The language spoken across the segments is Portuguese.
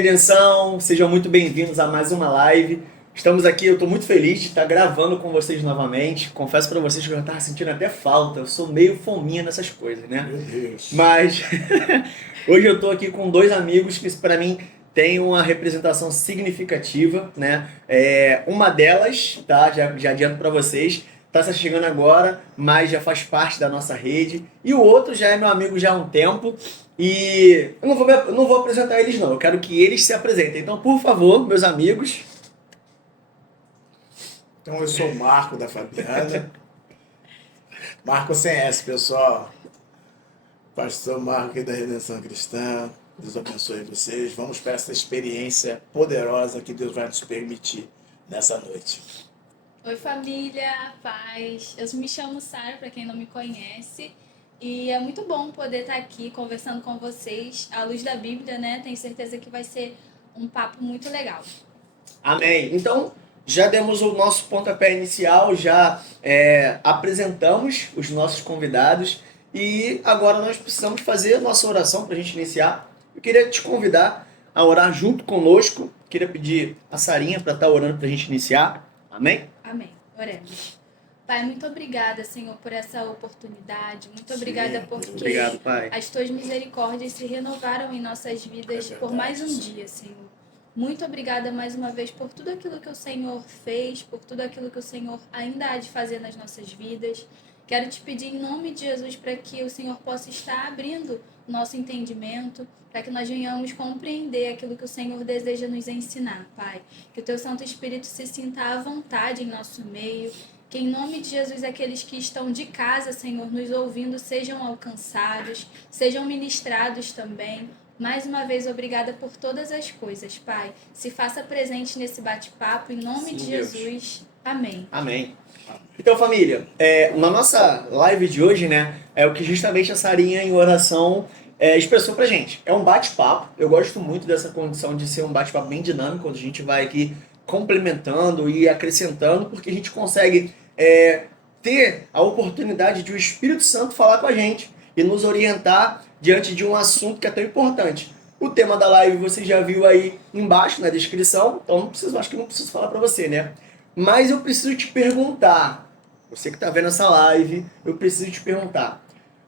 Redenção, sejam muito bem-vindos a mais uma live. Estamos aqui, eu estou muito feliz de estar gravando com vocês novamente. Confesso para vocês que eu estava sentindo até falta, eu sou meio fominha nessas coisas, né? Meu Deus. Mas hoje eu estou aqui com dois amigos que para mim têm uma representação significativa, né? Uma delas, tá? Já adianto para vocês, está se chegando agora, mas já faz parte da nossa rede. E o outro já é meu amigo já há um tempo. E eu não vou apresentar eles não, eu quero que eles se apresentem. Então, por favor, meus amigos. Então, eu sou o Marco da Fabiana. Marco sem S, pessoal. Pastor Marco aqui da Redenção Cristã. Deus abençoe vocês. Vamos para essa experiência poderosa que Deus vai nos permitir nessa noite. Oi, família, paz. Eu me chamo Sara, para quem não me conhece. E é muito bom poder estar aqui conversando com vocês à luz da Bíblia, né? Tenho certeza que vai ser um papo muito legal. Amém. Então, já demos o nosso pontapé inicial, já apresentamos os nossos convidados e agora nós precisamos fazer a nossa oração para a gente iniciar. Eu queria te convidar a orar junto conosco. Queria pedir a Sarinha para estar orando para a gente iniciar. Amém? Amém. Oremos. Pai, muito obrigada, Senhor, por essa oportunidade. Muito obrigada porque Obrigado, Pai. as Tuas misericórdias se renovaram em nossas vidas por mais um dia, Senhor. Muito obrigada mais uma vez por tudo aquilo que o Senhor fez, por tudo aquilo que o Senhor ainda há de fazer nas nossas vidas. Quero te pedir em nome de Jesus para que o Senhor possa estar abrindo o nosso entendimento, para que nós venhamos compreender aquilo que o Senhor deseja nos ensinar, Pai. Que o Teu Santo Espírito se sinta à vontade em nosso meio. Que em nome de Jesus aqueles que estão de casa, Senhor, nos ouvindo, sejam alcançados, sejam ministrados também. Mais uma vez, obrigada por todas as coisas, Pai. Se faça presente nesse bate-papo, em nome de Jesus. Amém. Amém. Então, família, na nossa live de hoje, né, é o que justamente a Sarinha em oração expressou pra gente. É um bate-papo. Eu gosto muito dessa condição de ser um bate-papo bem dinâmico, onde a gente vai aqui complementando e acrescentando, porque a gente consegue ter a oportunidade de o Espírito Santo falar com a gente e nos orientar diante de um assunto que é tão importante. O tema da live você já viu aí embaixo na descrição, então acho que não preciso falar para você, né? Mas eu preciso te perguntar, você que está vendo essa live, eu preciso te perguntar,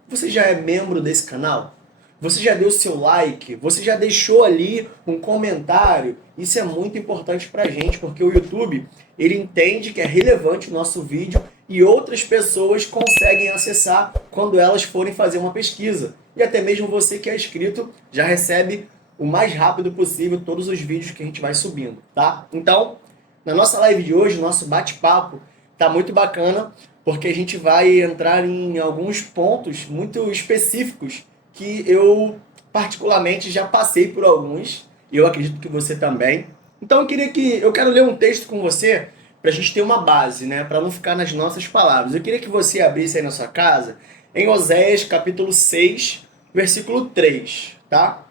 você já é membro desse canal? Você já deu seu like? Você já deixou ali um comentário? Isso é muito importante pra gente, porque o YouTube, ele entende que é relevante o nosso vídeo e outras pessoas conseguem acessar quando elas forem fazer uma pesquisa. E até mesmo você que é inscrito já recebe o mais rápido possível todos os vídeos que a gente vai subindo, tá? Então, na nossa live de hoje, nosso bate-papo tá muito bacana, porque a gente vai entrar em alguns pontos muito específicos que eu particularmente já passei por alguns, e eu acredito que você também. Então eu quero ler um texto com você para a gente ter uma base, né, para não ficar nas nossas palavras. Eu queria que você abrisse aí na sua casa em Oséias capítulo 6, versículo 3, tá?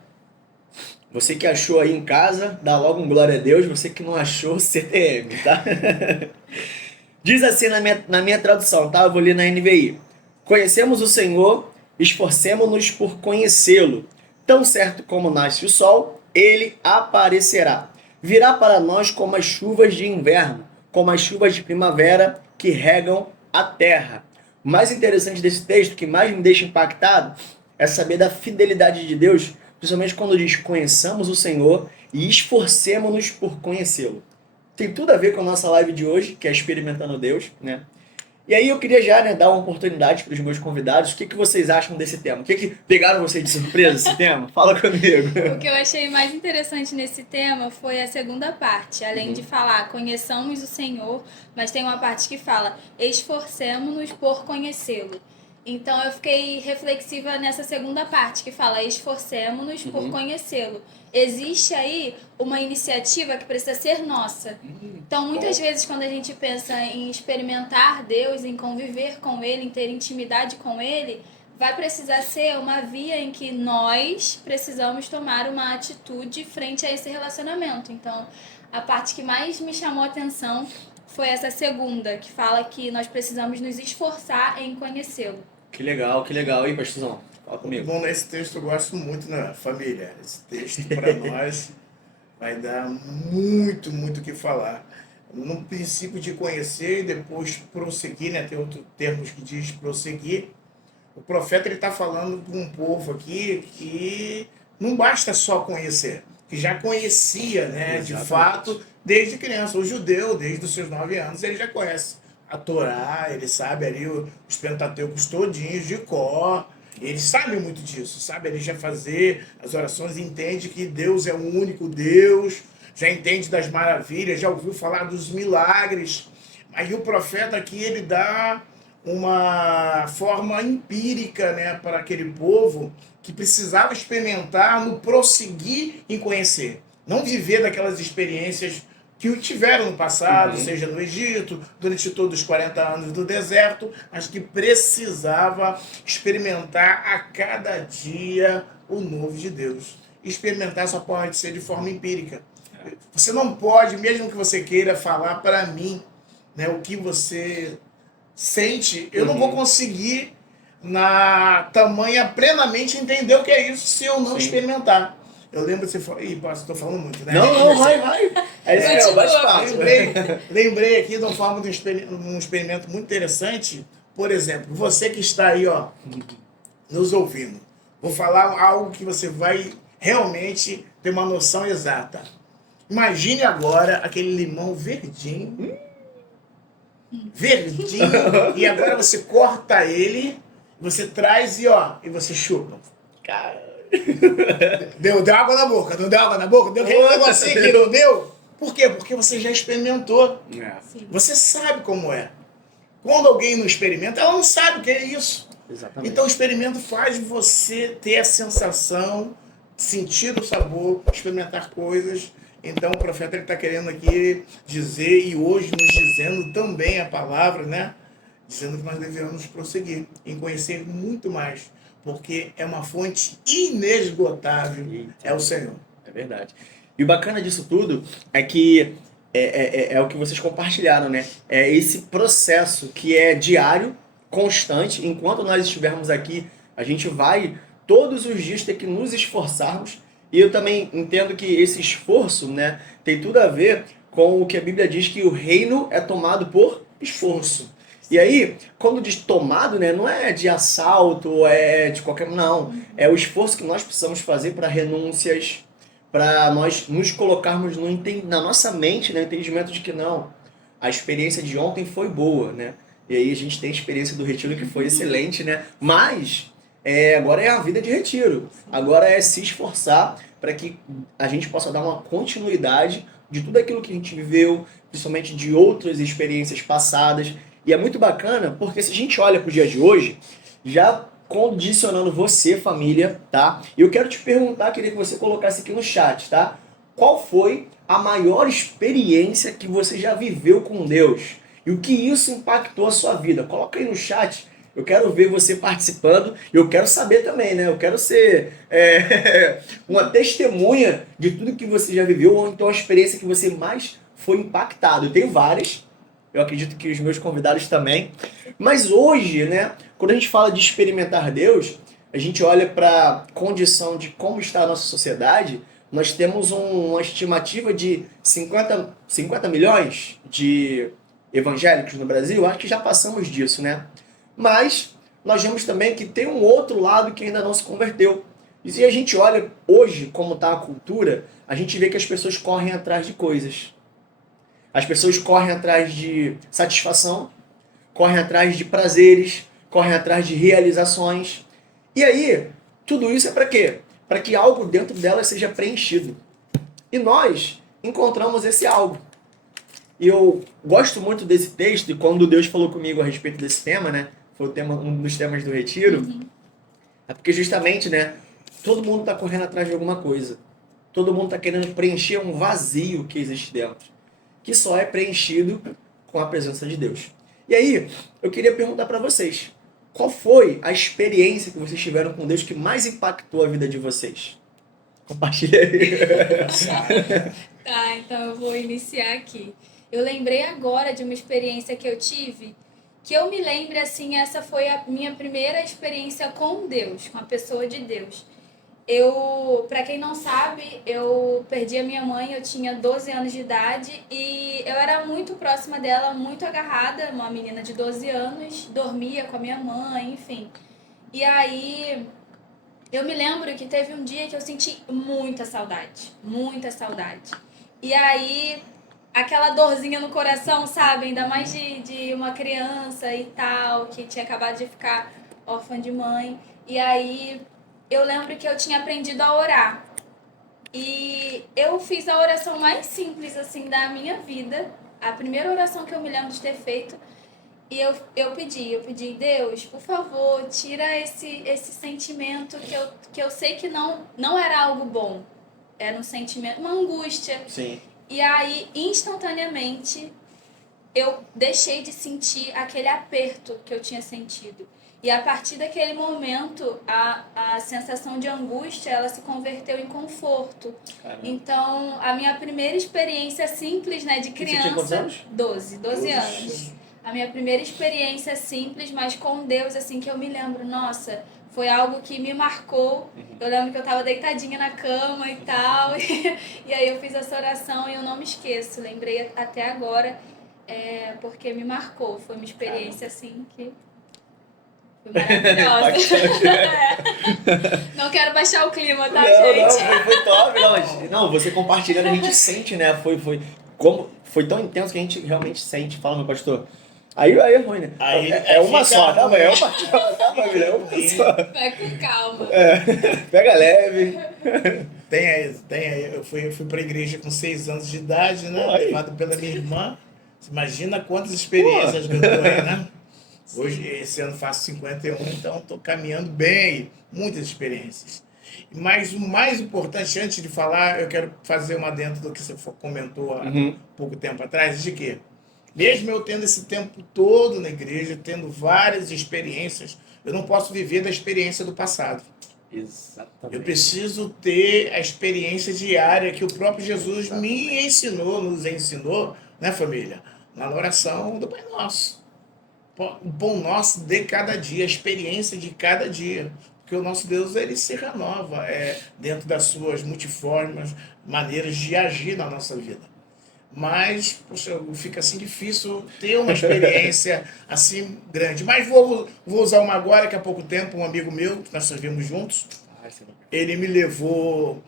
Você que achou aí em casa, dá logo um glória a Deus. Você que não achou, CTM, tá? Diz assim na minha tradução, tá? Eu vou ler na NVI. Conhecemos o Senhor, esforcemo-nos por conhecê-lo. Tão certo como nasce o sol, ele aparecerá. Virá para nós como as chuvas de inverno, como as chuvas de primavera que regam a terra. O mais interessante desse texto, que mais me deixa impactado, é saber da fidelidade de Deus, principalmente quando diz conheçamos o Senhor e esforcemo-nos por conhecê-lo. Tem tudo a ver com a nossa live de hoje, que é Experimentando Deus, né? E aí eu queria já, né, dar uma oportunidade para os meus convidados. O que vocês acham desse tema? O que pegaram vocês de surpresa esse tema? Fala comigo. O que eu achei mais interessante nesse tema foi a segunda parte. Além de falar conheçamos o Senhor, mas tem uma parte que fala esforcemo-nos por conhecê-lo. Então eu fiquei reflexiva nessa segunda parte que fala esforcemo-nos por conhecê-lo. Existe aí uma iniciativa que precisa ser nossa. Então muitas vezes quando a gente pensa em experimentar Deus, em conviver com Ele, em ter intimidade com Ele, vai precisar ser uma via em que nós precisamos tomar uma atitude frente a esse relacionamento. Então a parte que mais me chamou a atenção foi essa segunda, que fala que nós precisamos nos esforçar em conhecê-lo. Que legal, que legal. E aí, pastorzão? Fala comigo. Bom, nesse texto eu gosto muito, né, família? Esse texto para nós vai dar muito, muito o que falar. No princípio de conhecer e depois prosseguir, né? Tem outro termo que diz prosseguir. O profeta ele está falando com um povo aqui que não basta só conhecer, que já conhecia, né, de Exatamente. fato, desde criança. O judeu, desde os seus 9 anos, ele já conhece a Torá, ele sabe ali os Pentateucos todinhos de cor. Ele sabe muito disso, sabe ali já fazer as orações, entende que Deus é o único Deus, já entende das maravilhas, já ouviu falar dos milagres. Aí o profeta aqui ele dá uma forma empírica, né, para aquele povo que precisava experimentar no prosseguir em conhecer. Não viver daquelas experiências que o tiveram no passado, seja no Egito, durante todos os 40 anos do deserto, mas que precisava experimentar a cada dia o novo de Deus. Experimentar só pode ser de forma empírica. Você não pode, mesmo que você queira falar para mim, né, o que você sente, eu não vou conseguir na tamanha plenamente entender o que é isso se eu não experimentar. Eu lembro que você falou, ih, estou falando muito, né? Não, vai. É isso mesmo, bate-papo. Lembrei aqui de uma forma de um experimento muito interessante. Por exemplo, você que está aí, ó, nos ouvindo. Vou falar algo que você vai realmente ter uma noção exata. Imagine agora aquele limão verdinho. Verdinho. E agora você corta ele, você traz e você chupa. Cara. Deu água na boca, não deu água na boca? Deu aquele negocinho que não deu? Por quê? Porque você já experimentou. Você sabe como é. Quando alguém não experimenta, ela não sabe o que é isso. Exatamente. Então o experimento faz você ter a sensação, sentir o sabor, experimentar coisas. Então o profeta está querendo aqui dizer, e hoje nos dizendo também a palavra, né? Dizendo que nós devemos prosseguir em conhecer muito mais, porque é uma fonte inesgotável, é o Senhor. É verdade. E o bacana disso tudo é que é o que vocês compartilharam, né? É esse processo que é diário, constante. Enquanto nós estivermos aqui, a gente vai todos os dias ter que nos esforçarmos. E eu também entendo que esse esforço, né, tem tudo a ver com o que a Bíblia diz que o reino é tomado por esforço. E aí, quando diz tomado, né, não é de assalto, é de qualquer... Não, é o esforço que nós precisamos fazer para renúncias, para nós nos colocarmos na nossa mente, né, no entendimento de que não, a experiência de ontem foi boa, né? E aí a gente tem a experiência do retiro que foi excelente, né? Mas agora é a vida de retiro. Agora é se esforçar para que a gente possa dar uma continuidade de tudo aquilo que a gente viveu, principalmente de outras experiências passadas. E é muito bacana, porque se a gente olha para o dia de hoje, já condicionando você, família, tá? E eu quero te perguntar, queria que você colocasse aqui no chat, tá? Qual foi a maior experiência que você já viveu com Deus? E o que isso impactou a sua vida? Coloca aí no chat. Eu quero ver você participando e eu quero saber também, né? Eu quero ser uma testemunha de tudo que você já viveu ou então a experiência que você mais foi impactado. Eu tenho várias, eu acredito que os meus convidados também. Mas hoje, né, quando a gente fala de experimentar Deus, a gente olha para a condição de como está a nossa sociedade, nós temos uma estimativa de 50 milhões de evangélicos no Brasil, acho que já passamos disso, né? Mas nós vemos também que tem um outro lado que ainda não se converteu. E se a gente olha hoje como está a cultura, a gente vê que as pessoas correm atrás de coisas. As pessoas correm atrás de satisfação, correm atrás de prazeres, correm atrás de realizações. E aí, tudo isso é para quê? Para que algo dentro delas seja preenchido. E nós encontramos esse algo. E eu gosto muito desse texto, e quando Deus falou comigo a respeito desse tema, né? Foi um dos temas do retiro. É porque justamente, né? Todo mundo está correndo atrás de alguma coisa. Todo mundo está querendo preencher um vazio que existe dentro. Que só é preenchido com a presença de Deus. E aí, eu queria perguntar para vocês. Qual foi a experiência que vocês tiveram com Deus que mais impactou a vida de vocês? Compartilha aí. Tá, então eu vou iniciar aqui. Eu lembrei agora de uma experiência que eu tive, que eu me lembro assim, essa foi a minha primeira experiência com Deus, com a pessoa de Deus. Pra quem não sabe, eu perdi a minha mãe, eu tinha 12 anos de idade e eu era muito próxima dela, muito agarrada, uma menina de 12 anos, dormia com a minha mãe, enfim. E aí, eu me lembro que teve um dia que eu senti muita saudade, muita saudade. E aí, aquela dorzinha no coração, sabe? Ainda mais de uma criança e tal, que tinha acabado de ficar órfã de mãe. E aí, eu lembro que eu tinha aprendido a orar. E eu fiz a oração mais simples, assim, da minha vida. A primeira oração que eu me lembro de ter feito. E eu pedi, Deus, por favor, tira esse sentimento que eu sei que não era algo bom. Era um sentimento, uma angústia. Sim. E aí, instantaneamente, eu deixei de sentir aquele aperto que eu tinha sentido. E a partir daquele momento, a sensação de angústia, ela se converteu em conforto. Caramba. Então, a minha primeira experiência simples, né, de criança... Você tinha quantos anos? 12 anos. A minha primeira experiência simples, mas com Deus, assim, que eu me lembro, nossa, foi algo que me marcou. Eu lembro que eu tava deitadinha na cama e tal, e aí eu fiz essa oração e eu não me esqueço, lembrei até agora, porque me marcou. Foi uma experiência, assim, que foi maravilhosa. Não quero baixar o clima, tá, gente? Não, foi top. Não, você compartilhando, a gente sente, né? Foi tão intenso que a gente realmente sente. Fala, meu pastor. Aí é ruim, né? Aí uma fica só, tá? ruim. É uma só, tá, família? É uma só. Vai com calma. Pega leve. Tem aí. Eu fui pra igreja com 6 anos de idade, né? Pô, aí. Levado pela minha irmã. Você imagina quantas experiências eu tô aí, né? Hoje, esse ano faço 51, então estou caminhando bem, muitas experiências. Mas o mais importante, antes de falar, eu quero fazer uma dentro do que você comentou há pouco tempo atrás, de que, mesmo eu tendo esse tempo todo na igreja, tendo várias experiências, eu não posso viver da experiência do passado. Exatamente. Eu preciso ter a experiência diária que o próprio Jesus me ensinou, nos ensinou, né, família? Na oração do Pai Nosso. O pão nosso de cada dia, a experiência de cada dia. Porque o nosso Deus, ele se renova dentro das suas multiformes maneiras de agir na nossa vida. Mas, poxa, fica assim difícil ter uma experiência assim grande. Mas vou usar uma agora, que há pouco tempo, um amigo meu, que nós servimos juntos, ele me levou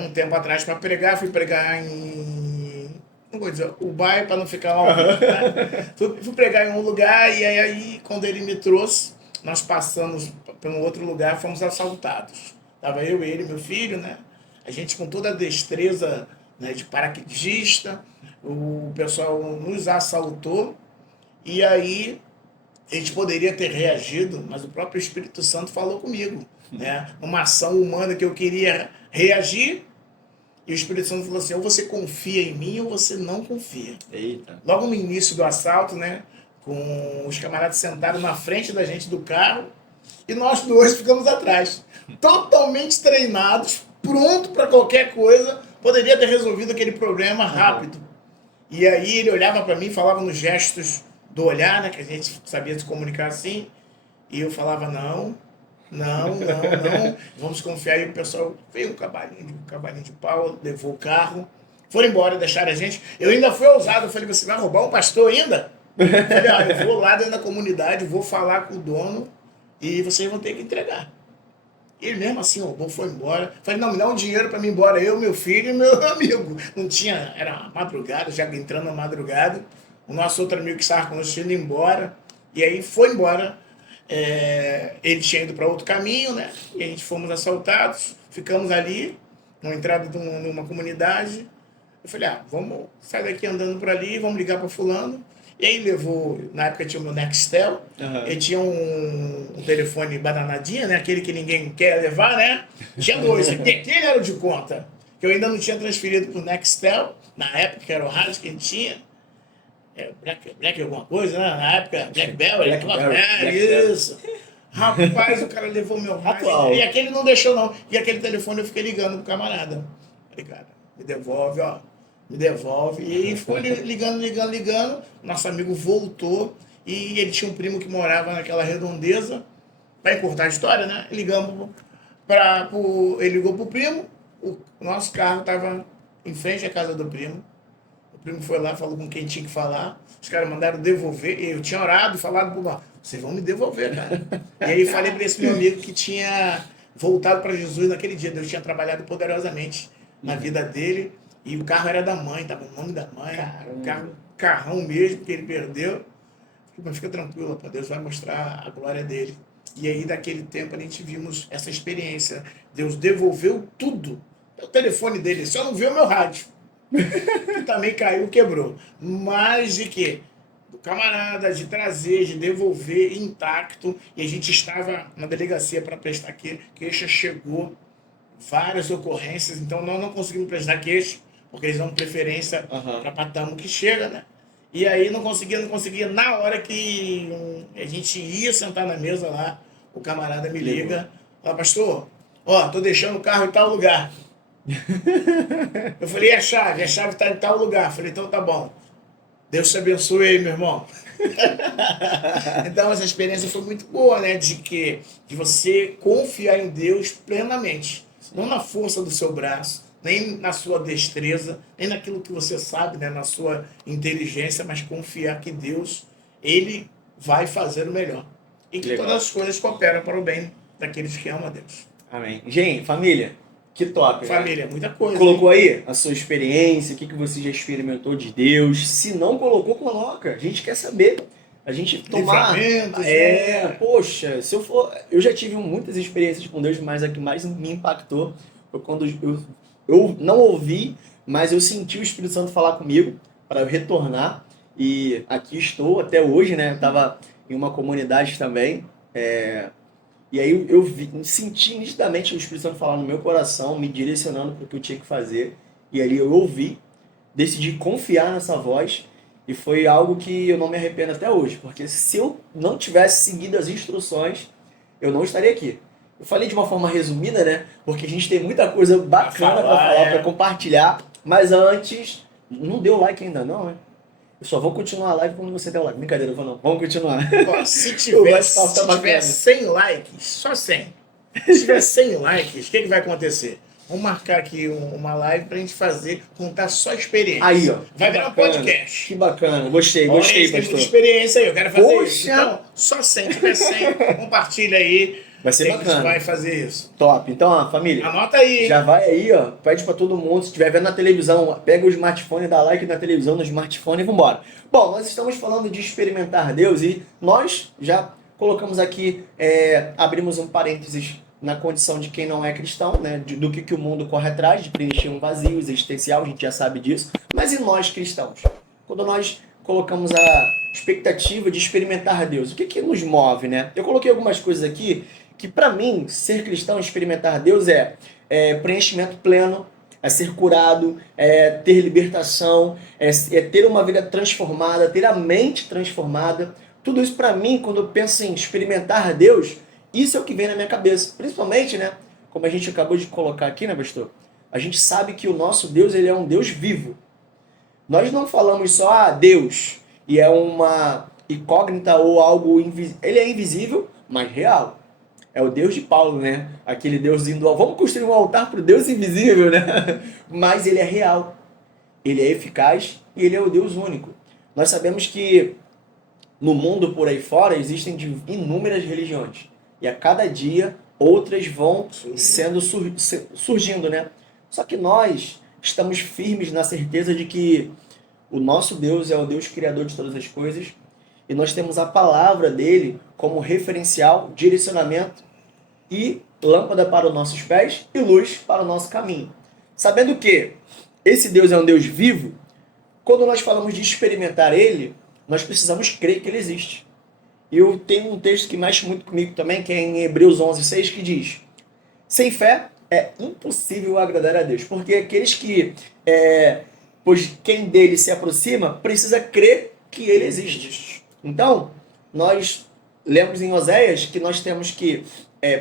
um tempo atrás para pregar. Fui pregar em... não vou dizer o bairro para não ficar lá. Né? Fui pregar em um lugar e aí quando ele me trouxe, nós passamos para um outro lugar, fomos assaltados. Estava eu, ele, meu filho, né? A gente com toda a destreza, né, de paraquedista, o pessoal nos assaltou e aí a gente poderia ter reagido, mas o próprio Espírito Santo falou comigo, né? Uma ação humana que eu queria reagir. E o Espírito Santo falou assim, ou você confia em mim ou você não confia. Eita. Logo no início do assalto, né, com os camaradas sentados na frente da gente do carro, e nós dois ficamos atrás. Totalmente treinados, pronto para qualquer coisa, poderia ter resolvido aquele problema rápido. E aí ele olhava para mim, falava nos gestos do olhar, né, que a gente sabia se comunicar assim, e eu falava, não, vamos confiar. E o pessoal veio um cavalinho de pau, levou o carro, foram embora, deixaram a gente. Eu ainda fui ousado, eu falei, você vai roubar um pastor ainda? Eu falei, eu vou lá dentro da comunidade, vou falar com o dono e vocês vão ter que entregar. Ele mesmo assim roubou, foi embora. Eu falei, não, me dá um dinheiro para mim ir embora, eu, meu filho e meu amigo. Não tinha, era madrugada, já entrando na madrugada. O nosso outro amigo que estava conosco indo embora. E aí foi embora. Ele tinha ido para outro caminho, né? E a gente fomos assaltados, ficamos ali, na entrada de uma comunidade. Eu falei, vamos sair daqui andando por ali, vamos ligar para fulano. E aí levou, na época tinha o meu Nextel, ele tinha um telefone bananadinha, né? Aquele que ninguém quer levar, né? Tinha dois, aquele era o de conta, que eu ainda não tinha transferido para o Nextel, na época que era o rádio que a gente tinha. Black alguma coisa, né? Na época, Blackberry, isso. Rapaz, o cara levou meu rádio. E aquele não deixou, não. E aquele telefone eu fiquei ligando pro camarada. Falei, cara, me devolve, ó. Me devolve. E aí foi ligando. Nosso amigo voltou. E ele tinha um primo que morava naquela redondeza. Pra encurtar a história, né? Ligamos Ele ligou pro primo, o nosso carro estava em frente à casa do primo. O primo foi lá, falou com quem tinha que falar. Os caras mandaram devolver. E eu tinha orado, falado pro mal, vocês vão me devolver, cara. E aí falei para esse meu amigo que tinha voltado para Jesus naquele dia. Deus tinha trabalhado poderosamente na vida dele. E o carro era da mãe, tava no nome da mãe. Carrão mesmo que ele perdeu. Mas fica tranquilo, pô, Deus vai mostrar a glória dele. E aí, daquele tempo, a gente vimos essa experiência. Deus devolveu tudo. O telefone dele só não viu o meu rádio. Que também caiu, quebrou. Mas de quê? Do camarada, de trazer, de devolver intacto. E a gente estava na delegacia para prestar queixa. Chegou várias ocorrências. Então, nós não conseguimos prestar queixa, porque eles dão preferência para patamo que chega, né? E aí não conseguia. Na hora que a gente ia sentar na mesa lá, o camarada me liga. Fala, pastor, tô deixando o carro em tal lugar. Eu falei, e a chave? A chave está em tal lugar. Eu falei, então tá bom. Deus te abençoe aí, meu irmão. Então essa experiência foi muito boa, né? De você confiar em Deus plenamente. Não na força do seu braço, nem na sua destreza, nem naquilo que você sabe, né, na sua inteligência, mas confiar que Deus, Ele vai fazer o melhor. E que Legal. todas as coisas cooperam para o bem daqueles que amam a Deus. Amém. Gente, família, que top. Família, muita coisa. Colocou aí a sua experiência, o que você já experimentou de Deus. Se não colocou, coloca. A gente quer saber. A gente tomar. Poxa, se eu for. Eu já tive muitas experiências com Deus, mas a que mais me impactou foi quando eu não ouvi, mas eu senti o Espírito Santo falar comigo para eu retornar. E aqui estou até hoje, né? Eu estava em uma comunidade também. E aí eu senti nitidamente o Espírito Santo falar no meu coração, me direcionando para o que eu tinha que fazer. E ali eu ouvi, decidi confiar nessa voz. E foi algo que eu não me arrependo até hoje. Porque se eu não tivesse seguido as instruções, eu não estaria aqui. Eu falei de uma forma resumida, né? Porque a gente tem muita coisa bacana para falar, para compartilhar. Mas antes, não deu like ainda não, né? Eu só vou continuar a live quando você der o like. Brincadeira, eu vou não. Vamos continuar. Se tiver 100 likes, só 100. Se tiver 100 likes, o que vai acontecer? Vamos marcar aqui uma live pra gente contar só experiência. Aí, ó. Vai virar um podcast. Que bacana. Gostei, pastor. Experiência aí, eu quero fazer isso. Então, só 100. Se tiver 100, compartilha aí. Vai ser bacana. A gente vai fazer isso. Top. Então, ó, família. Anota aí. Já vai aí, ó. Pede pra todo mundo. Se estiver vendo na televisão, pega o smartphone, dá like na televisão, no smartphone e vambora. Bom, nós estamos falando de experimentar Deus e nós já colocamos aqui, abrimos um parênteses na condição de quem não é cristão, né? Do que o mundo corre atrás, de preencher um vazio existencial, a gente já sabe disso. Mas e nós cristãos? Quando nós colocamos a expectativa de experimentar Deus, o que nos move, né? Eu coloquei algumas coisas aqui que para mim, ser cristão, experimentar Deus é preenchimento pleno, é ser curado, é ter libertação, é ter uma vida transformada, ter a mente transformada. Tudo isso para mim, quando eu penso em experimentar Deus, isso é o que vem na minha cabeça. Principalmente, né, como a gente acabou de colocar aqui, né, pastor? A gente sabe que o nosso Deus, ele é um Deus vivo. Nós não falamos só Deus, e é uma incógnita ou algo invisível. Ele é invisível, mas real. É o Deus de Paulo, né? Aquele Deus indo ao... Vamos construir um altar para o Deus invisível, né? Mas ele é real. Ele é eficaz e ele é o Deus único. Nós sabemos que no mundo por aí fora existem inúmeras religiões. E a cada dia outras vão surgindo, né? Só que nós estamos firmes na certeza de que o nosso Deus é o Deus criador de todas as coisas. E nós temos a palavra dele como referencial, direcionamento e lâmpada para os nossos pés e luz para o nosso caminho. Sabendo que esse Deus é um Deus vivo, quando nós falamos de experimentar ele, nós precisamos crer que ele existe. E eu tenho um texto que mexe muito comigo também, que é em Hebreus 11:6, que diz: sem fé é impossível agradar a Deus, porque aqueles que, pois quem dele se aproxima, precisa crer que ele existe. Então, nós lemos em Oséias que nós temos que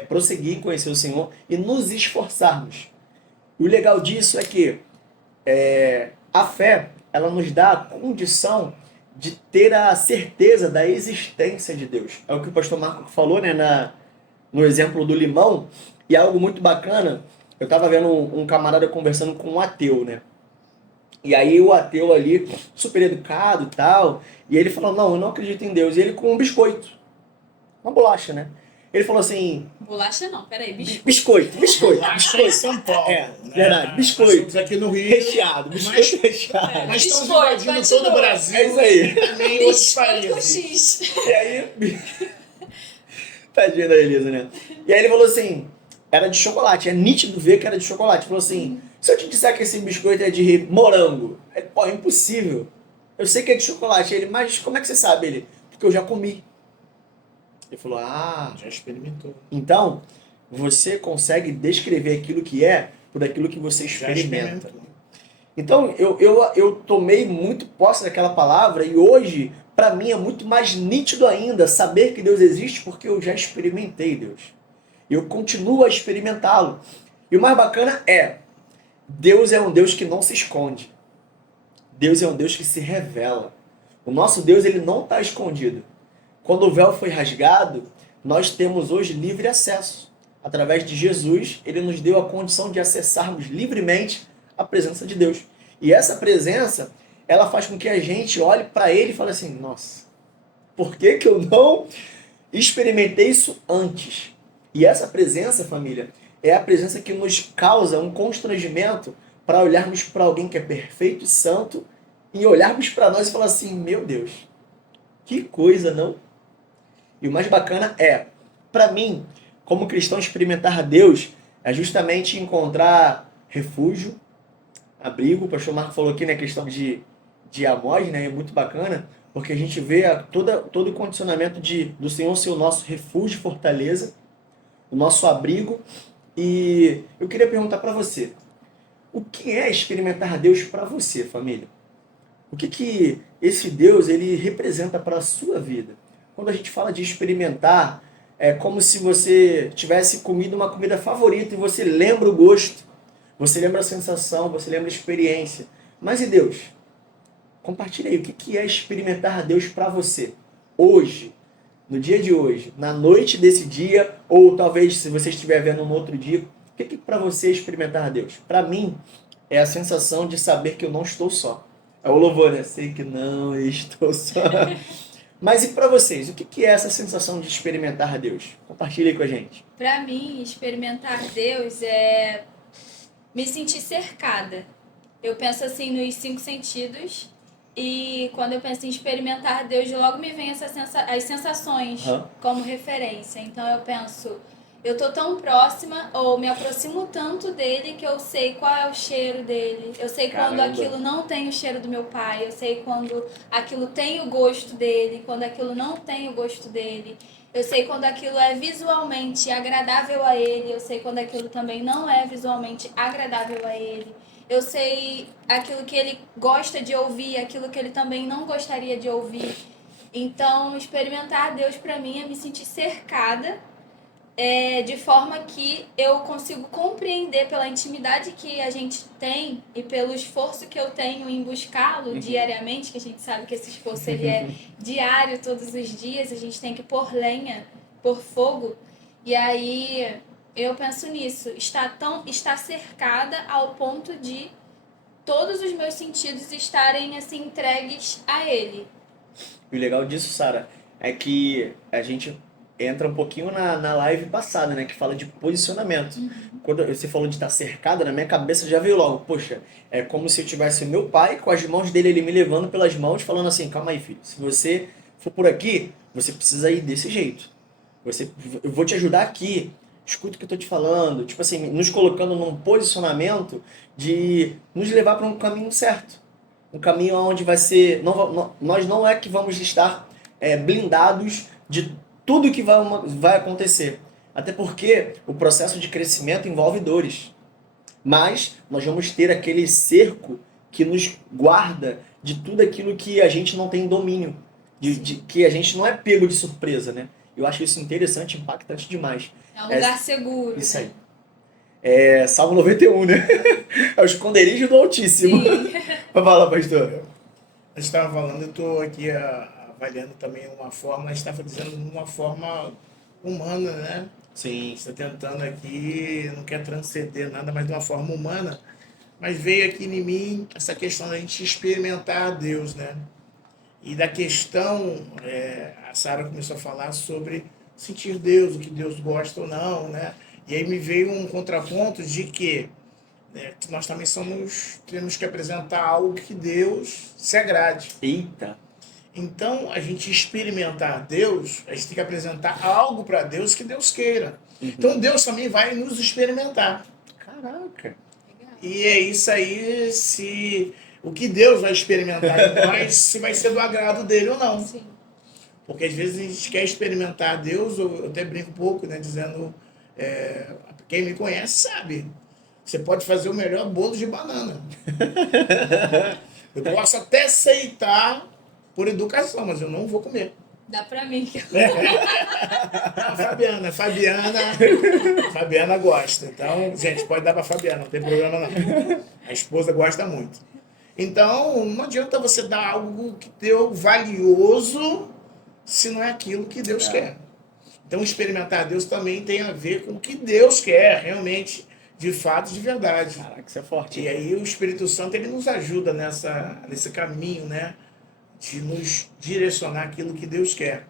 prosseguir em conhecer o Senhor e nos esforçarmos. O legal disso é que a fé, ela nos dá a condição de ter a certeza da existência de Deus. É o que o pastor Marco falou, né, no exemplo do limão, e algo muito bacana, eu tava vendo um camarada conversando com um ateu, né? E aí o ateu ali, super educado e tal, e ele falou, não, eu não acredito em Deus. E ele com um biscoito, uma bolacha, né? Ele falou assim, Bolacha não, peraí, biscoito. biscoito. Acho em São Paulo. É, né? verdade, Nós biscoito. estamos aqui no Rio. Recheado, biscoito recheado. É. Mas estamos Biscoito, invadindo continua. todo o Brasil. É isso aí. E também outros Biscoito com países. X. E aí, tadinha da Elisa, né? E aí ele falou assim, era de chocolate, é nítido ver que era de chocolate. Ele falou assim, se eu te disser que esse biscoito é de morango, pô, é impossível. Eu sei que é de chocolate. Ele, mas como é que você sabe? Ele, porque eu já comi. Ele falou, Já experimentou. então você consegue descrever aquilo que é por aquilo que você Já experimenta. experimentou. Então, eu tomei muito posse daquela palavra e hoje, para mim, é muito mais nítido ainda saber que Deus existe porque eu já experimentei Deus. E eu continuo a experimentá-lo. E o mais bacana é, Deus é um Deus que não se esconde. Deus é um Deus que se revela. O nosso Deus, ele não está escondido. Quando o véu foi rasgado, nós temos hoje livre acesso. Através de Jesus, ele nos deu a condição de acessarmos livremente a presença de Deus. E essa presença, ela faz com que a gente olhe para ele e fale assim, nossa, por que que eu não experimentei isso antes? E essa presença, família, é a presença que nos causa um constrangimento para olharmos para alguém que é perfeito e santo e olharmos para nós e falar assim, meu Deus, que coisa, não? E o mais bacana é, para mim, como cristão, experimentar Deus é justamente encontrar refúgio, abrigo. O pastor Marco falou aqui, né, questão de Amós, né, é muito bacana, porque a gente vê todo o condicionamento do Senhor ser o nosso refúgio, fortaleza, o nosso abrigo. E eu queria perguntar para você, o que é experimentar Deus para você, família? O que esse Deus ele representa para a sua vida? Quando a gente fala de experimentar, é como se você tivesse comido uma comida favorita e você lembra o gosto, você lembra a sensação, você lembra a experiência. Mas e Deus? Compartilha aí, o que é experimentar Deus para você? Hoje, no dia de hoje, na noite desse dia, ou talvez se você estiver vendo um outro dia, o que para você é experimentar Deus? Para mim, é a sensação de saber que eu não estou só. É o louvor, né? Sei que não estou só. Mas e para vocês? O que é essa sensação de experimentar Deus? Compartilhe aí com a gente. Pra mim, experimentar Deus é me sentir cercada. Eu penso assim nos 5 sentidos e quando eu penso em experimentar Deus, logo me vem as sensações como referência. Então eu penso, eu tô tão próxima ou me aproximo tanto dele que eu sei qual é o cheiro dele. Eu sei quando aquilo não tem o cheiro do meu pai. Eu sei quando aquilo tem o gosto dele, quando aquilo não tem o gosto dele. Eu sei quando aquilo é visualmente agradável a ele. Eu sei quando aquilo também não é visualmente agradável a ele. Eu sei aquilo que ele gosta de ouvir, aquilo que ele também não gostaria de ouvir. Então, experimentar Deus pra mim é me sentir cercada, de forma que eu consigo compreender pela intimidade que a gente tem e pelo esforço que eu tenho em buscá-lo diariamente, que a gente sabe que esse esforço ele é diário, todos os dias, a gente tem que pôr lenha, pôr fogo. E aí eu penso nisso, estar cercada ao ponto de todos os meus sentidos estarem assim entregues a ele. E o legal disso, Sara, é que a gente entra um pouquinho na live passada, né? Que fala de posicionamento. Quando você falou de estar cercada, na minha cabeça já veio logo, poxa, é como se eu tivesse o meu pai com as mãos dele, ele me levando pelas mãos, falando assim, calma aí, filho, se você for por aqui, você precisa ir desse jeito. Eu vou te ajudar aqui, escuta o que eu tô te falando, tipo assim, nos colocando num posicionamento de nos levar para um caminho certo. Um caminho onde vai ser... nós não é que vamos estar blindados de tudo que vai acontecer. Até porque o processo de crescimento envolve dores. Mas nós vamos ter aquele cerco que nos guarda de tudo aquilo que a gente não tem domínio. Que a gente não é pego de surpresa, né? Eu acho isso interessante, impactante demais. É um lugar seguro. Isso né? aí. É Salmo 91, né? É o esconderijo do Altíssimo. Vai falar, pastor. A gente estava falando, eu estou aqui avaliando também uma forma, a gente estava dizendo uma forma humana, né? Sim. Está tentando aqui, não quer transcender nada, mas de uma forma humana. Mas veio aqui em mim essa questão da gente experimentar Deus, né? E da questão, a Sara começou a falar sobre sentir Deus, o que Deus gosta ou não, né? E aí me veio um contraponto de que, né, que nós também temos que apresentar algo que Deus se agrade. Eita. Então, a gente experimentar Deus, a gente tem que apresentar algo para Deus que Deus queira. Então, Deus também vai nos experimentar. Caraca. E é isso aí, se o que Deus vai experimentar em nós, se vai ser do agrado dele ou não. Sim. Porque às vezes a gente quer experimentar Deus, eu até brinco um pouco, né, dizendo, quem me conhece sabe, você pode fazer o melhor bolo de banana. Eu posso até aceitar por educação, mas eu não vou comer. Dá pra mim. A Fabiana gosta. Então, gente, pode dar pra Fabiana, não tem problema não. A esposa gosta muito. Então, não adianta você dar algo que deu valioso se não é aquilo que Deus quer. Então, experimentar Deus também tem a ver com o que Deus quer, realmente, de fato, de verdade. Caraca, isso é forte. E aí o Espírito Santo, ele nos ajuda nesse caminho, né? De nos direcionar aquilo que Deus quer.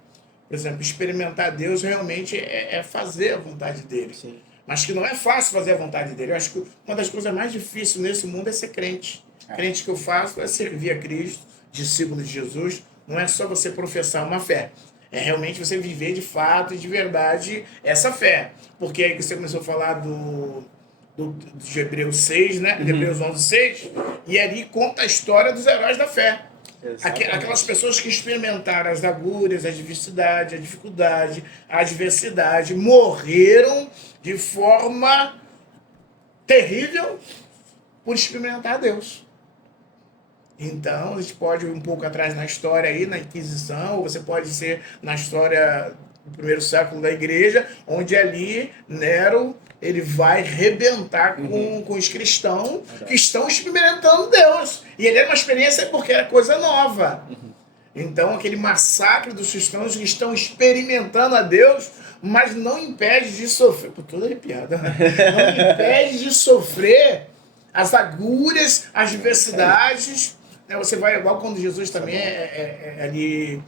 Por exemplo, experimentar Deus realmente é fazer a vontade dele. Sim. Mas que não é fácil fazer a vontade dele. Eu acho que uma das coisas mais difíceis nesse mundo é ser crente. Crente que eu faço é servir a Cristo, discípulo de Jesus. Não é só você professar uma fé. É realmente você viver de fato e de verdade essa fé. Porque aí que você começou a falar de Hebreus 6, né? Hebreus 11, 6. E ali conta a história dos heróis da fé. Aquelas pessoas que experimentaram as agúrias, a adversidade, a dificuldade, a adversidade, morreram de forma terrível por experimentar Deus. Então, a gente pode ir um pouco atrás na história aí, na Inquisição, ou você pode ser na história do primeiro século da igreja, onde ali Nero ele vai rebentar com os cristãos que estão experimentando Deus. E ele era uma experiência porque era coisa nova. Então, aquele massacre dos cristãos que estão experimentando a Deus, mas não impede de sofrer. Pô, toda arrepiada. Não impede de sofrer as agúrias, as diversidades. Você vai, igual quando Jesus também ali.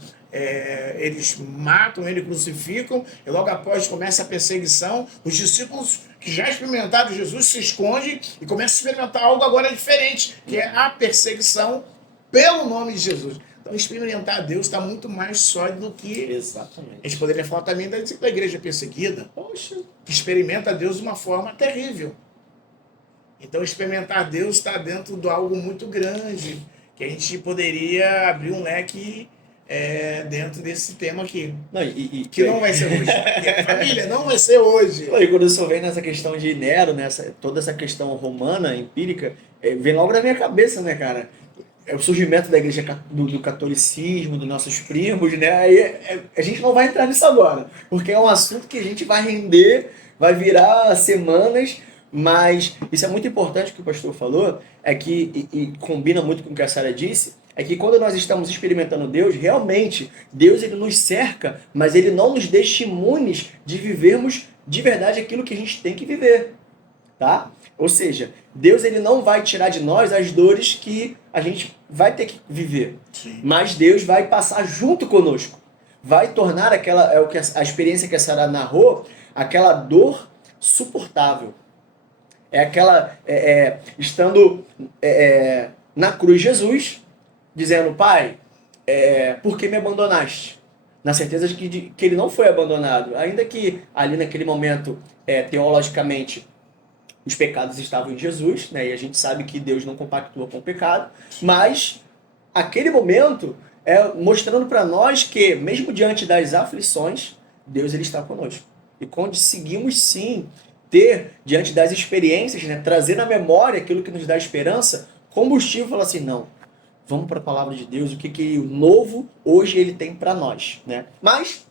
Eles matam, ele crucificam, e logo após começa a perseguição. Os discípulos que já experimentaram Jesus se escondem e começam a experimentar algo agora diferente, que é a perseguição pelo nome de Jesus. Então, experimentar Deus está muito mais sólido do que... Exatamente. A gente poderia falar também da igreja perseguida, que experimenta Deus de uma forma terrível. Então, experimentar Deus está dentro de algo muito grande, que a gente poderia abrir um leque dentro desse tema aqui. Não, que não vai ser hoje. Família, não vai ser hoje. E quando eu só venho nessa questão de Nero, toda essa questão romana, empírica, vem logo na minha cabeça, né, cara? É o surgimento da igreja do catolicismo, dos nossos primos, né? Aí a gente não vai entrar nisso agora, porque é um assunto que a gente vai render, vai virar semanas, mas isso é muito importante o que o pastor falou, é que, e combina muito com o que a Sara disse, é que quando nós estamos experimentando Deus, realmente, Deus ele nos cerca, mas ele não nos deixa imunes de vivermos de verdade aquilo que a gente tem que viver, tá? Ou seja, Deus ele não vai tirar de nós as dores que a gente vai ter que viver, Sim. mas Deus vai passar junto conosco, vai tornar a experiência que a Sara narrou, aquela dor suportável. É aquela, estando na cruz Jesus, dizendo, Pai, por que me abandonaste? Na certeza de que ele não foi abandonado. Ainda que ali naquele momento, teologicamente, os pecados estavam em Jesus, né? E a gente sabe que Deus não compactua com o pecado. Mas, aquele momento, mostrando para nós que, mesmo diante das aflições, Deus ele está conosco. E conseguimos, sim, ter, diante das experiências, né? Trazer na memória aquilo que nos dá esperança, combustível, falar assim, não, vamos para a palavra de Deus, o que o novo hoje ele tem para nós, né? Mas,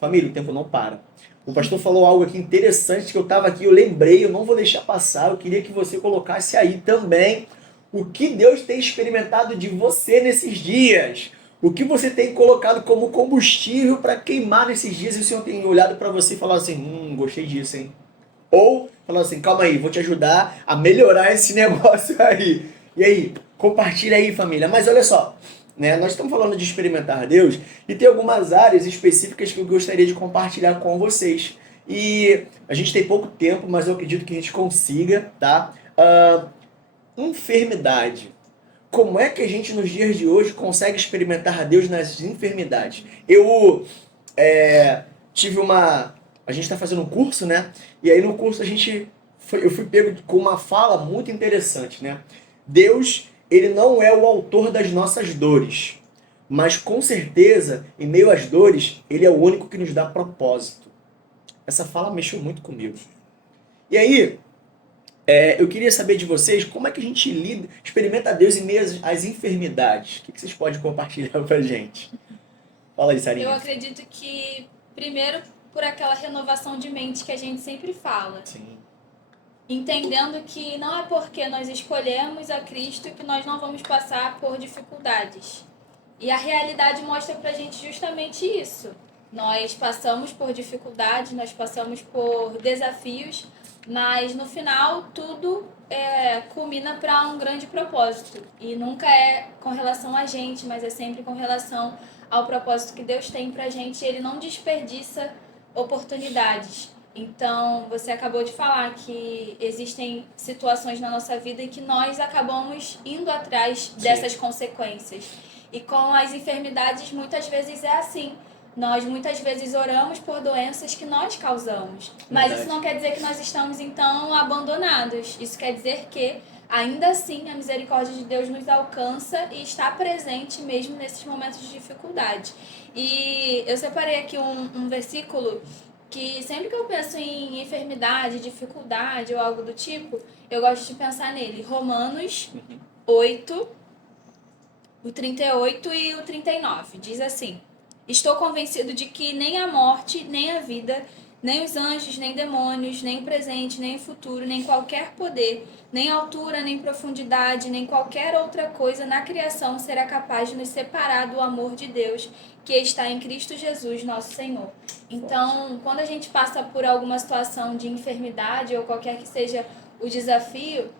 família, o tempo não para. O pastor falou algo aqui interessante que eu estava aqui, eu lembrei, eu não vou deixar passar, eu queria que você colocasse aí também o que Deus tem experimentado de você nesses dias. O que você tem colocado como combustível para queimar nesses dias e o Senhor tem olhado para você e falado assim, gostei disso, hein? Ou falando assim, calma aí, vou te ajudar a melhorar esse negócio aí. E aí, compartilha aí, família. Mas olha só, né? Nós estamos falando de experimentar Deus e tem algumas áreas específicas que eu gostaria de compartilhar com vocês. E a gente tem pouco tempo, mas eu acredito que a gente consiga, tá? Enfermidade. Como é que a gente nos dias de hoje consegue experimentar Deus nas enfermidades? Eu tive uma... A gente está fazendo um curso, né? E aí no curso eu fui pego com uma fala muito interessante, né? Deus, ele não é o autor das nossas dores, mas com certeza, em meio às dores, ele é o único que nos dá propósito. Essa fala mexeu muito comigo. E aí, eu queria saber de vocês como é que a gente experimenta Deus em meio às enfermidades. O que vocês podem compartilhar pra gente? Fala aí, Sarinha. Eu acredito que, primeiro, por aquela renovação de mente que a gente sempre fala. Sim. Entendendo que não é porque nós escolhemos a Cristo que nós não vamos passar por dificuldades. E a realidade mostra pra gente justamente isso. Nós passamos por dificuldades, nós passamos por desafios, mas no final tudo culmina para um grande propósito. E nunca é com relação a gente, mas é sempre com relação ao propósito que Deus tem pra gente. Ele não desperdiça oportunidades. Então, você acabou de falar que existem situações na nossa vida em que nós acabamos indo atrás dessas consequências. E com as enfermidades, muitas vezes é assim. Nós muitas vezes oramos por doenças que nós causamos. Mas isso não quer dizer que nós estamos, então, abandonados. Isso quer dizer que, ainda assim, a misericórdia de Deus nos alcança e está presente mesmo nesses momentos de dificuldade. E eu separei aqui um versículo que sempre que eu penso em enfermidade, dificuldade ou algo do tipo, eu gosto de pensar nele. Romanos 8, o 38 e o 39. Diz assim: estou convencido de que nem a morte, nem a vida, nem os anjos, nem demônios, nem o presente, nem o futuro, nem qualquer poder, nem altura, nem profundidade, nem qualquer outra coisa na criação será capaz de nos separar do amor de Deus que está em Cristo Jesus, nosso Senhor. Então, quando a gente passa por alguma situação de enfermidade ou qualquer que seja o desafio,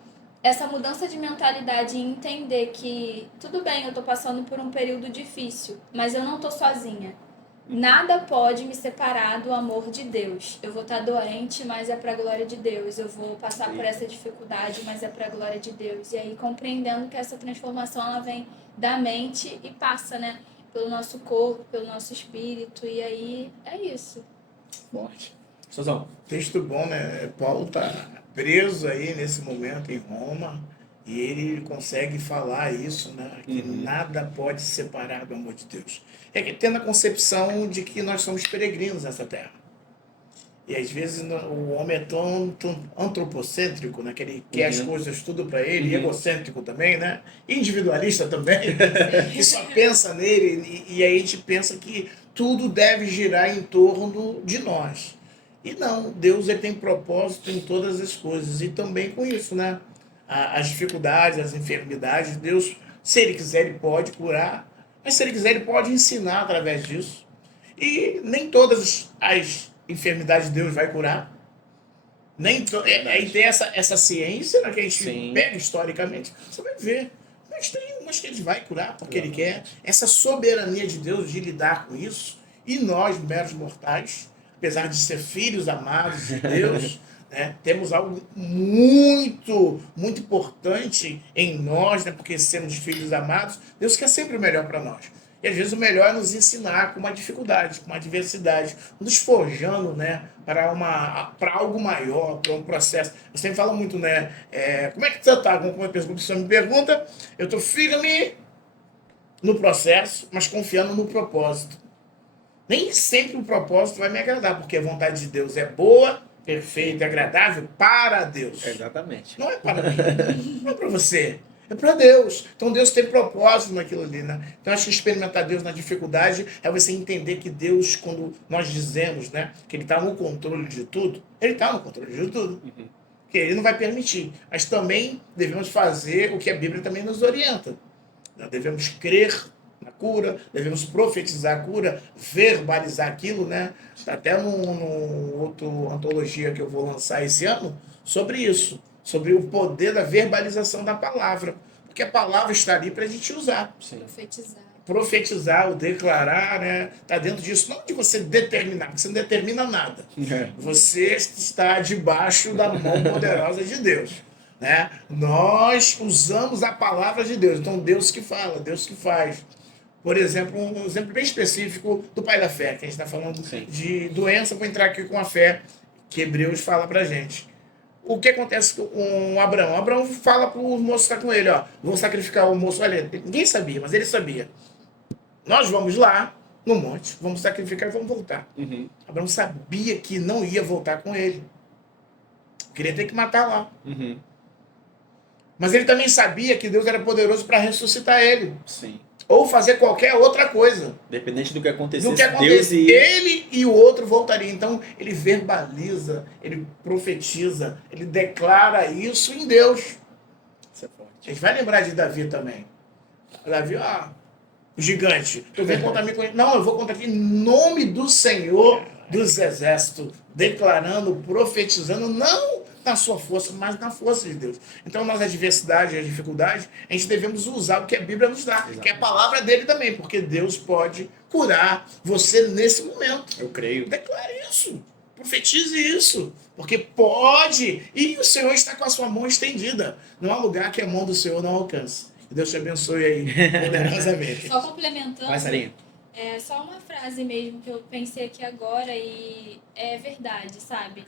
essa mudança de mentalidade e entender que tudo bem, eu estou passando por um período difícil, mas eu não estou sozinha. Nada pode me separar do amor de Deus. Eu vou estar doente, mas é para a glória de Deus. Eu vou passar por essa dificuldade, mas é para a glória de Deus. E aí, compreendendo que essa transformação ela vem da mente e passa, né, pelo nosso corpo, pelo nosso espírito. E aí, é isso. Forte. Sozão. Texto bom, né? Paulo está preso aí nesse momento em Roma e ele consegue falar isso, né? Que nada pode separar do amor de Deus. É que tendo a concepção de que nós somos peregrinos nessa terra. E às vezes o homem é tão antropocêntrico, né? Que ele quer as coisas tudo para ele, egocêntrico também, né? Individualista também, que só pensa nele e aí a gente pensa que tudo deve girar em torno de nós. E não, Deus ele tem propósito em todas as coisas e também com isso, né? As dificuldades, as enfermidades, Deus, se Ele quiser, Ele pode curar, mas se Ele quiser, Ele pode ensinar através disso. E nem todas as enfermidades Deus vai curar. Aí tem essa ciência, né, que a gente pega historicamente, você vai ver. Mas tem umas que Ele vai curar porque Ele quer. Essa soberania de Deus de lidar com isso, e nós, meros mortais, apesar de ser filhos amados de Deus, né, temos algo muito, muito importante em nós, né, porque sermos filhos amados, Deus quer sempre o melhor para nós. E às vezes o melhor é nos ensinar com uma dificuldade, com uma adversidade, nos forjando, né, para algo maior, para um processo. Eu sempre falo muito, né, como é que você está? Como a pessoa me pergunta, eu estou firme no processo, mas confiando no propósito. Nem sempre o propósito vai me agradar, porque a vontade de Deus é boa, perfeita e agradável para Deus. Exatamente. Não é para mim, não é para você, é para Deus. Então Deus tem propósito naquilo ali, né? Então acho que experimentar Deus na dificuldade é você entender que Deus, quando nós dizemos, né, que Ele está no controle de tudo, Ele está no controle de tudo. Que Ele não vai permitir. Mas também devemos fazer o que a Bíblia também nos orienta. Nós devemos crer na cura, devemos profetizar a cura, verbalizar aquilo, né? Tá até no outro antologia que eu vou lançar esse ano sobre isso, sobre o poder da verbalização da palavra, porque a palavra está ali para a gente usar. Sim. Profetizar, o declarar, né? Tá dentro disso, não de você determinar, porque você não determina nada. Você está debaixo da mão poderosa de Deus, né? Nós usamos a palavra de Deus, então Deus que fala, Deus que faz. Por exemplo, um exemplo bem específico do pai da fé, que a gente está falando Sim. de doença, vou entrar aqui com a fé, que Hebreus fala pra gente. O que acontece com Abraão? Abraão fala para o moço que está com ele, ó, vou sacrificar o moço. Olha, ninguém sabia, mas ele sabia. Nós vamos lá no monte, vamos sacrificar e vamos voltar. Uhum. Abraão sabia que não ia voltar com ele. Queria ter que matar lá. Uhum. Mas ele também sabia que Deus era poderoso para ressuscitar ele. Sim. Ou fazer qualquer outra coisa. Dependente do que acontecesse, Do que acontece, Deus ia... ele e o outro voltariam. Então, ele verbaliza, ele profetiza, ele declara isso em Deus. Isso é forte. A gente vai lembrar de Davi também. Davi, o gigante. Tu vem contra mim com ele. Não, eu vou contra ti em nome do Senhor dos Exércitos, declarando, profetizando, não na sua força, mas na força de Deus. Então, nas adversidades e as dificuldades, a gente devemos usar o que a Bíblia nos dá, Exatamente. que é a palavra dele também, porque Deus pode curar você nesse momento. Eu creio. Declare isso. Profetize isso. Porque pode. E o Senhor está com a sua mão estendida. Não há lugar que a mão do Senhor não alcance. Que Deus te abençoe aí poderosamente. Só complementando, Vai, Sarinha. é só uma frase mesmo que eu pensei aqui agora e é verdade, sabe?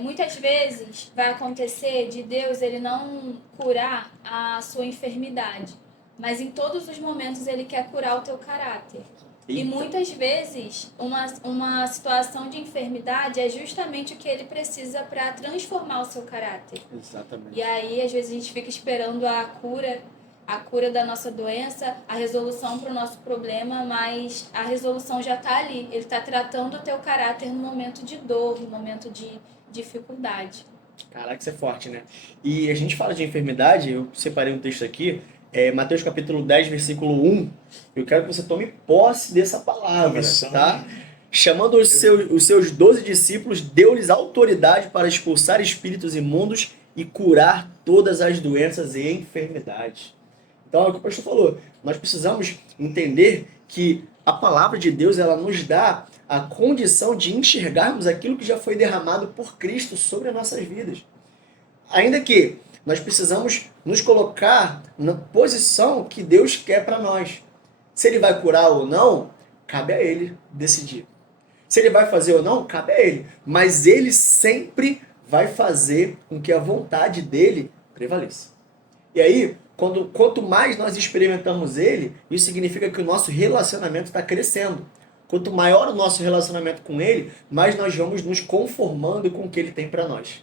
Muitas vezes vai acontecer de Deus ele não curar a sua enfermidade, mas em todos os momentos ele quer curar o teu caráter. E Eita. muitas vezes uma situação de enfermidade é justamente o que ele precisa para transformar o seu caráter. Exatamente. E aí, às vezes, a gente fica esperando a cura da nossa doença, a resolução para o nosso problema, mas a resolução já está ali. Ele está tratando o teu caráter no momento de dor, no momento de dificuldade. Caraca, isso é forte, né? E a gente fala de enfermidade, eu separei um texto aqui, Mateus capítulo 10, versículo 1. Eu quero que você tome posse dessa palavra, Comissão. tá? Chamando os seus 12 discípulos, deu-lhes autoridade para expulsar espíritos imundos e curar todas as doenças e enfermidades. Então, é o que o pastor falou. Nós precisamos entender que a palavra de Deus, ela nos dá a condição de enxergarmos aquilo que já foi derramado por Cristo sobre as nossas vidas. Ainda que nós precisamos nos colocar na posição que Deus quer para nós. Se ele vai curar ou não, cabe a ele decidir. Se ele vai fazer ou não, cabe a ele. Mas ele sempre vai fazer com que a vontade dele prevaleça. E aí, quanto mais nós experimentamos ele, isso significa que o nosso relacionamento está crescendo. Quanto maior o nosso relacionamento com ele, mais nós vamos nos conformando com o que ele tem para nós.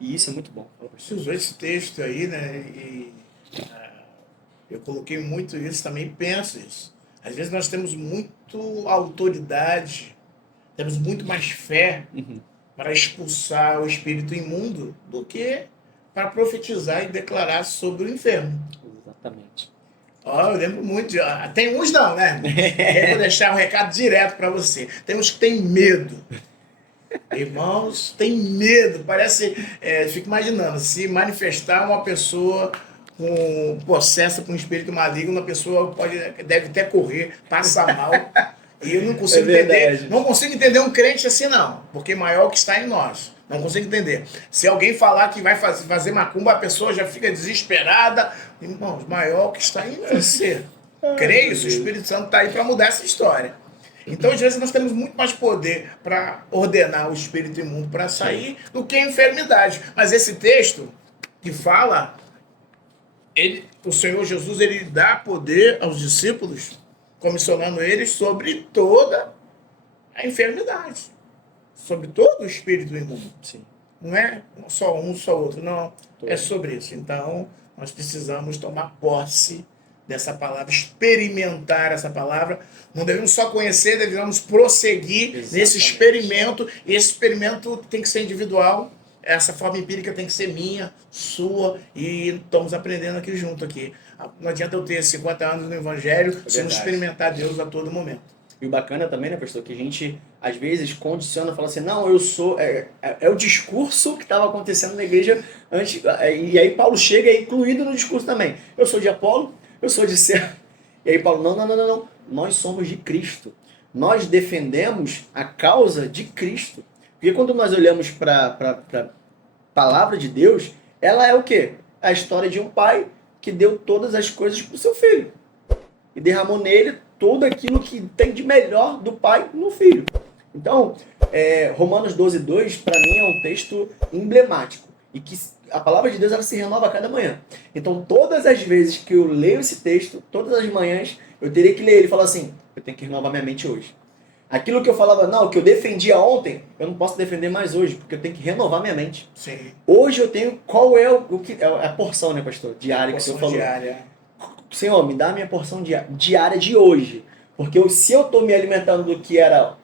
E isso é muito bom. Você usou esse texto aí, né? E eu coloquei muito isso também, penso isso. Às vezes nós temos muito autoridade, temos muito mais fé para expulsar o espírito imundo do que para profetizar e declarar sobre o enfermo. Exatamente. Eu lembro muito de... Tem uns não, né? Eu vou deixar um recado direto para você. Tem uns que tem medo. Irmãos, tem medo. Parece... fico imaginando, se manifestar uma pessoa possessa por um espírito maligno, a pessoa deve até correr, passar mal. E eu não consigo entender. Não consigo entender um crente assim, não. Porque maior que está em nós. Não consigo entender. Se alguém falar que vai fazer macumba, a pessoa já fica desesperada. Irmãos, maior que está em você. Creio que o Espírito Santo está aí para mudar essa história. Então, às vezes, nós temos muito mais poder para ordenar o espírito imundo para sair do que a enfermidade. Mas esse texto que fala, o Senhor Jesus, ele dá poder aos discípulos, comissionando eles sobre toda a enfermidade. Sobre todo o espírito imundo. Sim. Não é só um, só outro. Não, é sobre isso. Então, nós precisamos tomar posse dessa palavra, experimentar essa palavra. Não devemos só conhecer, devemos prosseguir nesse experimento. E esse experimento tem que ser individual. essa forma empírica tem que ser minha, sua, e estamos aprendendo aqui junto aqui. Não adianta eu ter 50 anos no Evangelho se não verdade. experimentar Deus a todo momento. E o bacana também, né, pastor, que a gente, às vezes, condiciona, fala assim, não, eu sou... É o discurso que estava acontecendo na igreja antes, e aí Paulo chega e é incluído no discurso também. Eu sou de Apolo, eu sou de César. E aí Paulo, não. Nós somos de Cristo. Nós defendemos a causa de Cristo. Porque quando nós olhamos para a palavra de Deus, ela é o quê? A história de um pai que deu todas as coisas para o seu filho. E derramou nele tudo aquilo que tem de melhor do pai no filho. Então, Romanos 12:2, para mim, é um texto emblemático. E que a palavra de Deus ela se renova a cada manhã. Então, todas as vezes que eu leio esse texto, todas as manhãs, eu teria que ler ele e falar assim, eu tenho que renovar minha mente hoje. Aquilo que eu falava, não, que eu defendia ontem, eu não posso defender mais hoje, porque eu tenho que renovar minha mente. Sim. Hoje eu tenho, qual é o que é a porção, né, pastor? Diária que o senhor falou. Diária. Senhor, me dá a minha porção diária de hoje. Porque se eu estou me alimentando do que era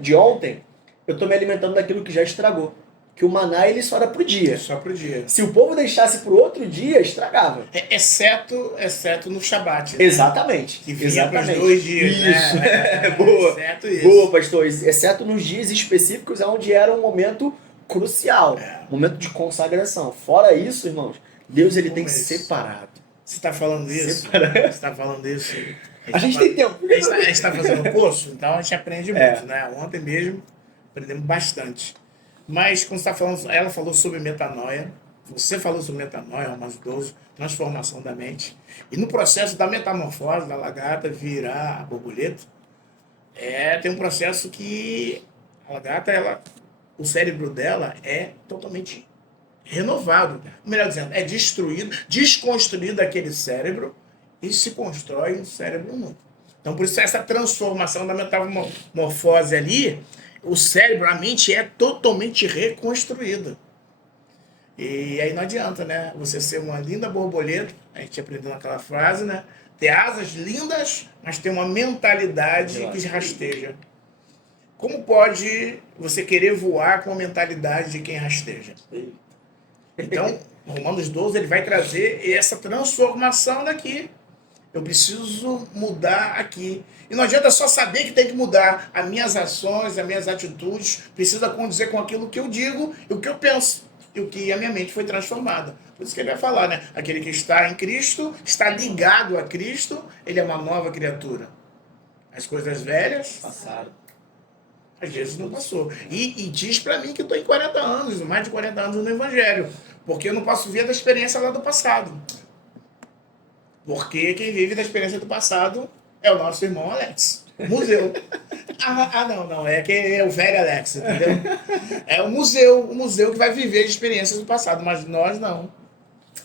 de ontem, eu estou me alimentando daquilo que já estragou. Que o maná, ele só era pro dia. Só pro dia. Se o povo deixasse pro outro dia, estragava. Exceto no Shabat. Né? Exatamente. Que vinha pros 2 dias. Isso. Né? Boa. Exceto isso. Boa, pastor. Exceto nos dias específicos, onde era um momento crucial. Momento de consagração. Fora isso, irmãos, Deus ele tem separado. Você está falando isso? Você está falando isso? A gente tem tempo. A gente está fazendo curso, então a gente aprende muito, né? Ontem mesmo aprendemos bastante. Mas, quando você está falando, ela falou sobre metanoia, você falou sobre metanoia, Romanos 12, transformação da mente. E no processo da metamorfose, da lagarta virar a borboleta, tem um processo que a lagarta, o cérebro dela é totalmente renovado. Melhor dizendo, é desconstruído aquele cérebro e se constrói um cérebro novo. Então, por isso, essa transformação da metamorfose ali, o cérebro, a mente é totalmente reconstruída. E aí não adianta, né? Você ser uma linda borboleta, a gente aprendeu naquela frase, né? Ter asas lindas, mas ter uma mentalidade que rasteja. Como pode você querer voar com a mentalidade de quem rasteja? Então, Romanos 12, ele vai trazer essa transformação daqui. Eu preciso mudar aqui. E não adianta só saber que tem que mudar. As minhas ações, as minhas atitudes precisa condizer com aquilo que eu digo e o que eu penso. E o que a minha mente foi transformada. Por isso que ele vai falar, né? Aquele que está em Cristo, está ligado a Cristo, ele é uma nova criatura. As coisas velhas passaram. Às vezes não passou. E diz pra mim que eu estou em 40 anos, mais de 40 anos no Evangelho. Porque eu não posso ver da experiência lá do passado. Porque quem vive da experiência do passado é o nosso irmão Alex. Museu. Não. É o velho Alex, entendeu? É o museu que vai viver de experiências do passado, mas nós não.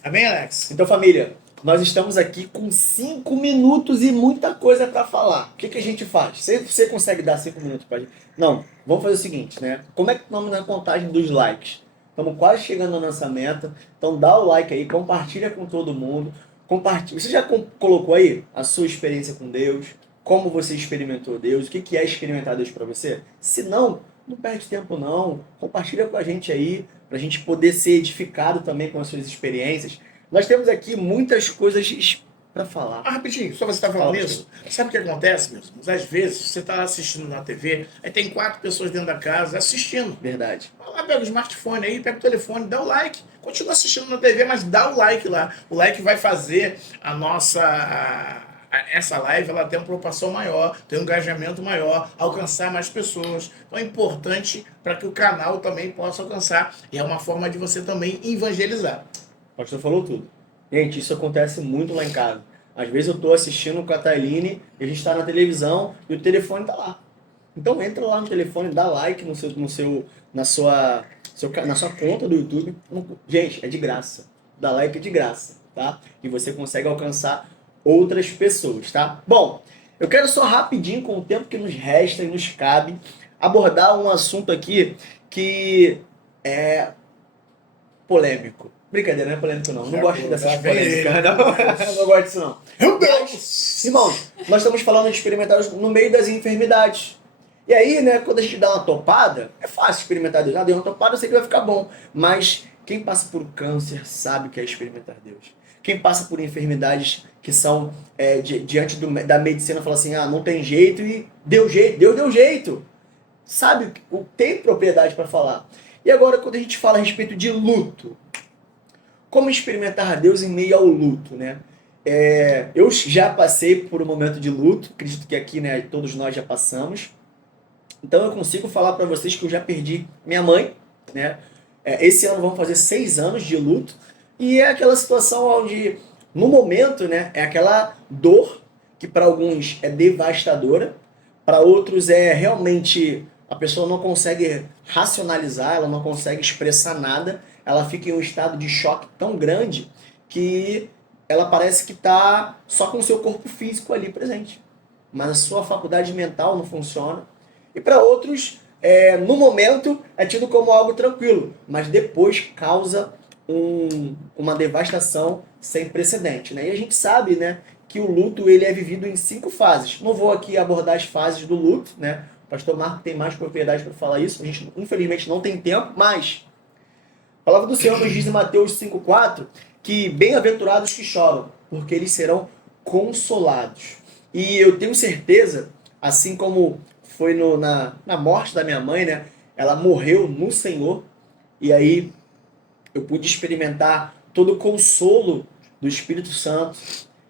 Amém, Alex? Então, família, nós estamos aqui com 5 minutos e muita coisa para falar. O que a gente faz? Você consegue dar 5 minutos para gente? Não, vamos fazer o seguinte, né? Como é que estamos na contagem dos likes? Estamos quase chegando à nossa meta. Então dá o like aí, compartilha com todo mundo. Compartilha. Você já colocou aí a sua experiência com Deus? Como você experimentou Deus? O que é experimentar Deus para você? Se não perde tempo não. Compartilha com a gente aí, para a gente poder ser edificado também com as suas experiências. Nós temos aqui muitas coisas para falar. Rapidinho, só você está falando isso. Sabe o que acontece, meus irmãos? Às vezes, você está assistindo na TV, aí tem 4 pessoas dentro da casa assistindo. Verdade. Vai lá, pega o smartphone aí, pega o telefone, dá o like. Continua assistindo na TV, mas dá o like lá. O like vai fazer a nossa... essa live ela tem uma preocupação maior, tem um engajamento maior, alcançar mais pessoas. Então é importante para que o canal também possa alcançar. E é uma forma de você também evangelizar. O pastor falou tudo. Gente, isso acontece muito lá em casa. Às vezes eu estou assistindo com a Tailine e a gente está na televisão e o telefone está lá. Então entra lá no telefone, dá like na sua conta do YouTube. Gente, é de graça. Dá like é de graça, tá? E você consegue alcançar outras pessoas, tá? Bom, eu quero só rapidinho, com o tempo que nos resta e nos cabe, abordar um assunto aqui que é polêmico. Brincadeira, não é polêmico não. Não gosto dessas polêmicas. Não gosto disso não. Meu Deus! Irmãos, nós estamos falando de experimentar no meio das enfermidades. E aí, né, quando a gente dá uma topada, é fácil experimentar Deus. Ah, deu uma topada, eu sei que vai ficar bom. Mas quem passa por câncer sabe o que é experimentar Deus. Quem passa por enfermidades que são diante da medicina, fala assim, ah, não tem jeito e deu jeito, Deus deu jeito. Sabe, tem propriedade para falar. E agora, quando a gente fala a respeito de luto, como experimentar Deus em meio ao luto, né? Eu já passei por um momento de luto, acredito que aqui, né, todos nós já passamos. Então eu consigo falar para vocês que eu já perdi minha mãe, né? Esse ano vão fazer 6 anos de luto. E é aquela situação onde, no momento, né, é aquela dor que para alguns é devastadora, para outros é realmente a pessoa não consegue racionalizar, ela não consegue expressar nada, ela fica em um estado de choque tão grande que ela parece que está só com o seu corpo físico ali presente. Mas a sua faculdade mental não funciona. E para outros, no momento, é tido como algo tranquilo, mas depois causa uma devastação sem precedente. Né? E a gente sabe, né, que o luto ele é vivido em 5 fases. Não vou aqui abordar as fases do luto, né? O pastor Marco tem mais propriedade para falar isso. A gente, infelizmente, não tem tempo, mas a palavra do Senhor nos diz em Mateus 5,4 que bem-aventurados que choram, porque eles serão consolados. E eu tenho certeza, assim como foi na morte da minha mãe, né? Ela morreu no Senhor, e aí eu pude experimentar todo o consolo do Espírito Santo.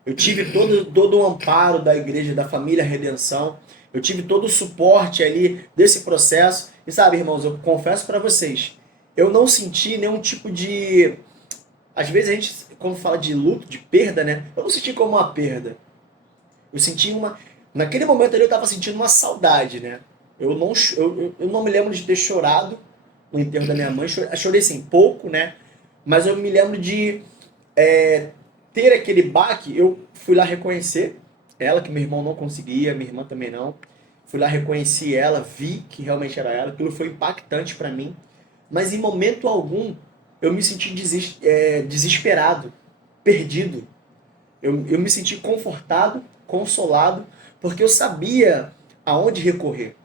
Eu tive todo o amparo da igreja, da família Redenção. Eu tive todo o suporte ali desse processo. E sabe, irmãos, eu confesso para vocês, eu não senti nenhum tipo de... Às vezes a gente, quando fala de luto, de perda, né? Eu não senti como uma perda. Eu senti uma... Naquele momento ali eu estava sentindo uma saudade, né? Eu não me lembro de ter chorado no enterro da minha mãe. Chorei sim, pouco, né? Mas eu me lembro de ter aquele baque. Eu fui lá reconhecer ela, que meu irmão não conseguia, minha irmã também não. Fui lá, reconheci ela, vi que realmente era ela. Aquilo foi impactante para mim. Mas em momento algum eu me senti desesperado, perdido. Eu me senti confortado, consolado, porque eu sabia aonde recorrer,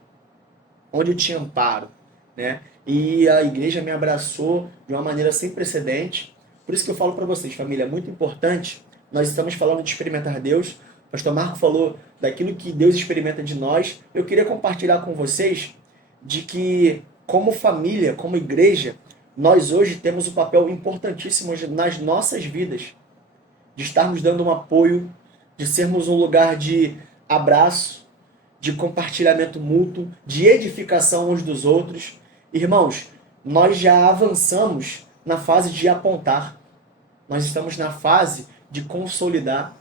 onde eu tinha amparo, né? E a igreja me abraçou de uma maneira sem precedente. Por isso que eu falo para vocês, família, é muito importante. Nós estamos falando de experimentar Deus. O pastor Marco falou daquilo que Deus experimenta de nós. Eu queria compartilhar com vocês de que, como família, como igreja, nós hoje temos um papel importantíssimo nas nossas vidas, de estarmos dando um apoio, de sermos um lugar de abraço, de compartilhamento mútuo, de edificação uns dos outros. Irmãos, nós já avançamos na fase de apontar. Nós estamos na fase de consolidar,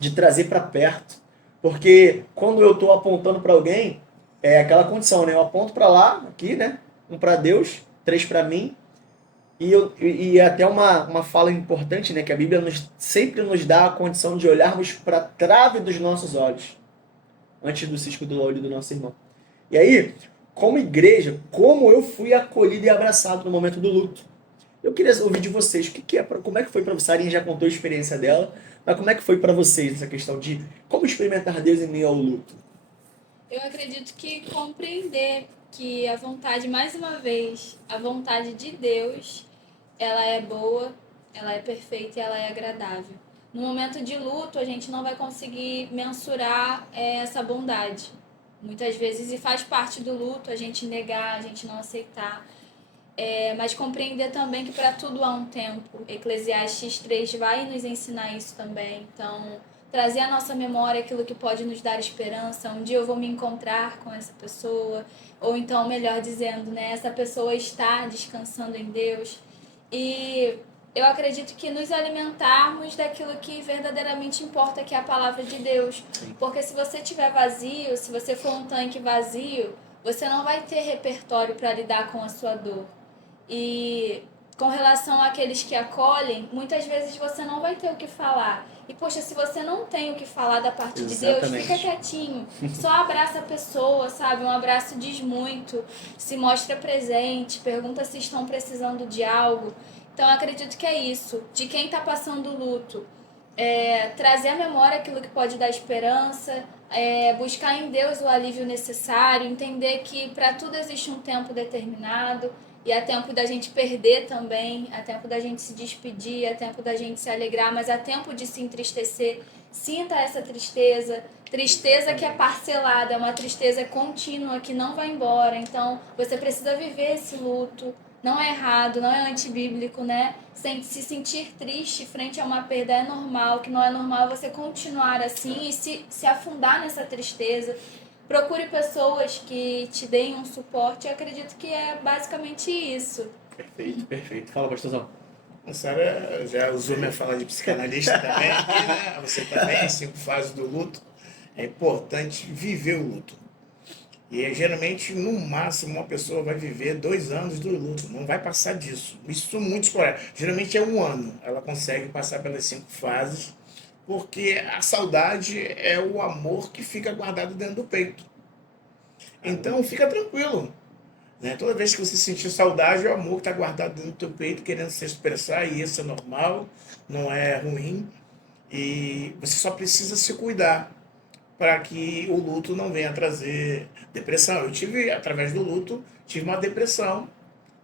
de trazer para perto. Porque quando eu estou apontando para alguém, é aquela condição, né? Eu aponto para lá, aqui, né? 1 para Deus, 3 para mim. E até uma fala importante, né? Que a Bíblia sempre nos dá a condição de olharmos para a trave dos nossos olhos, antes do cisco do olho do nosso irmão. E aí, como igreja, como eu fui acolhido e abraçado no momento do luto. Eu queria ouvir de vocês, como é que foi para vocês? A Arinha já contou a experiência dela, mas como é que foi para vocês essa questão de como experimentar Deus em meio ao luto? Eu acredito que compreender que a vontade, mais uma vez, a vontade de Deus, ela é boa, ela é perfeita e ela é agradável. No momento de luto, a gente não vai conseguir mensurar essa bondade. Muitas vezes, e faz parte do luto, a gente negar, a gente não aceitar. Mas compreender também que para tudo há um tempo. Eclesiastes 3 vai nos ensinar isso também. Então, trazer à nossa memória aquilo que pode nos dar esperança. Um dia eu vou me encontrar com essa pessoa. Ou então, melhor dizendo, né, essa pessoa está descansando em Deus. E eu acredito que nos alimentarmos daquilo que verdadeiramente importa, que é a palavra de Deus. Porque se você estiver vazio, se você for um tanque vazio, você não vai ter repertório para lidar com a sua dor. E com relação àqueles que acolhem, muitas vezes você não vai ter o que falar. E, poxa, se você não tem o que falar da parte de Deus, fica quietinho. Só abraça a pessoa, sabe? Um abraço diz muito. Se mostra presente, pergunta se estão precisando de algo. Então, eu acredito que é isso. De quem está passando luto, trazer à memória aquilo que pode dar esperança, buscar em Deus o alívio necessário, entender que para tudo existe um tempo determinado, e há tempo da gente perder também, há tempo da gente se despedir, há tempo da gente se alegrar, mas há tempo de se entristecer. Sinta essa tristeza, tristeza que é parcelada, é uma tristeza contínua que não vai embora. Então, você precisa viver esse luto. Não é errado, não é antibíblico, né? Se sentir triste frente a uma perda é normal, que não é normal você continuar assim e se afundar nessa tristeza. Procure pessoas que te deem um suporte. Eu acredito que é basicamente isso. Perfeito, perfeito. Fala, pastorzão. A Sara já usou minha fala de psicanalista também aqui, né? Você também, 5 fases do luto. É importante viver o luto. E geralmente, no máximo, uma pessoa vai viver 2 anos do luto. Não vai passar disso. Isso muito esporádico. Geralmente é 1 ano. Ela consegue passar pelas 5 fases, porque a saudade é o amor que fica guardado dentro do peito. Então, fica tranquilo. Né? Toda vez que você sentir saudade, é o amor que está guardado dentro do teu peito, querendo se expressar, e isso é normal, não é ruim. E você só precisa se cuidar para que o luto não venha trazer depressão. Eu tive, através do luto, tive uma depressão.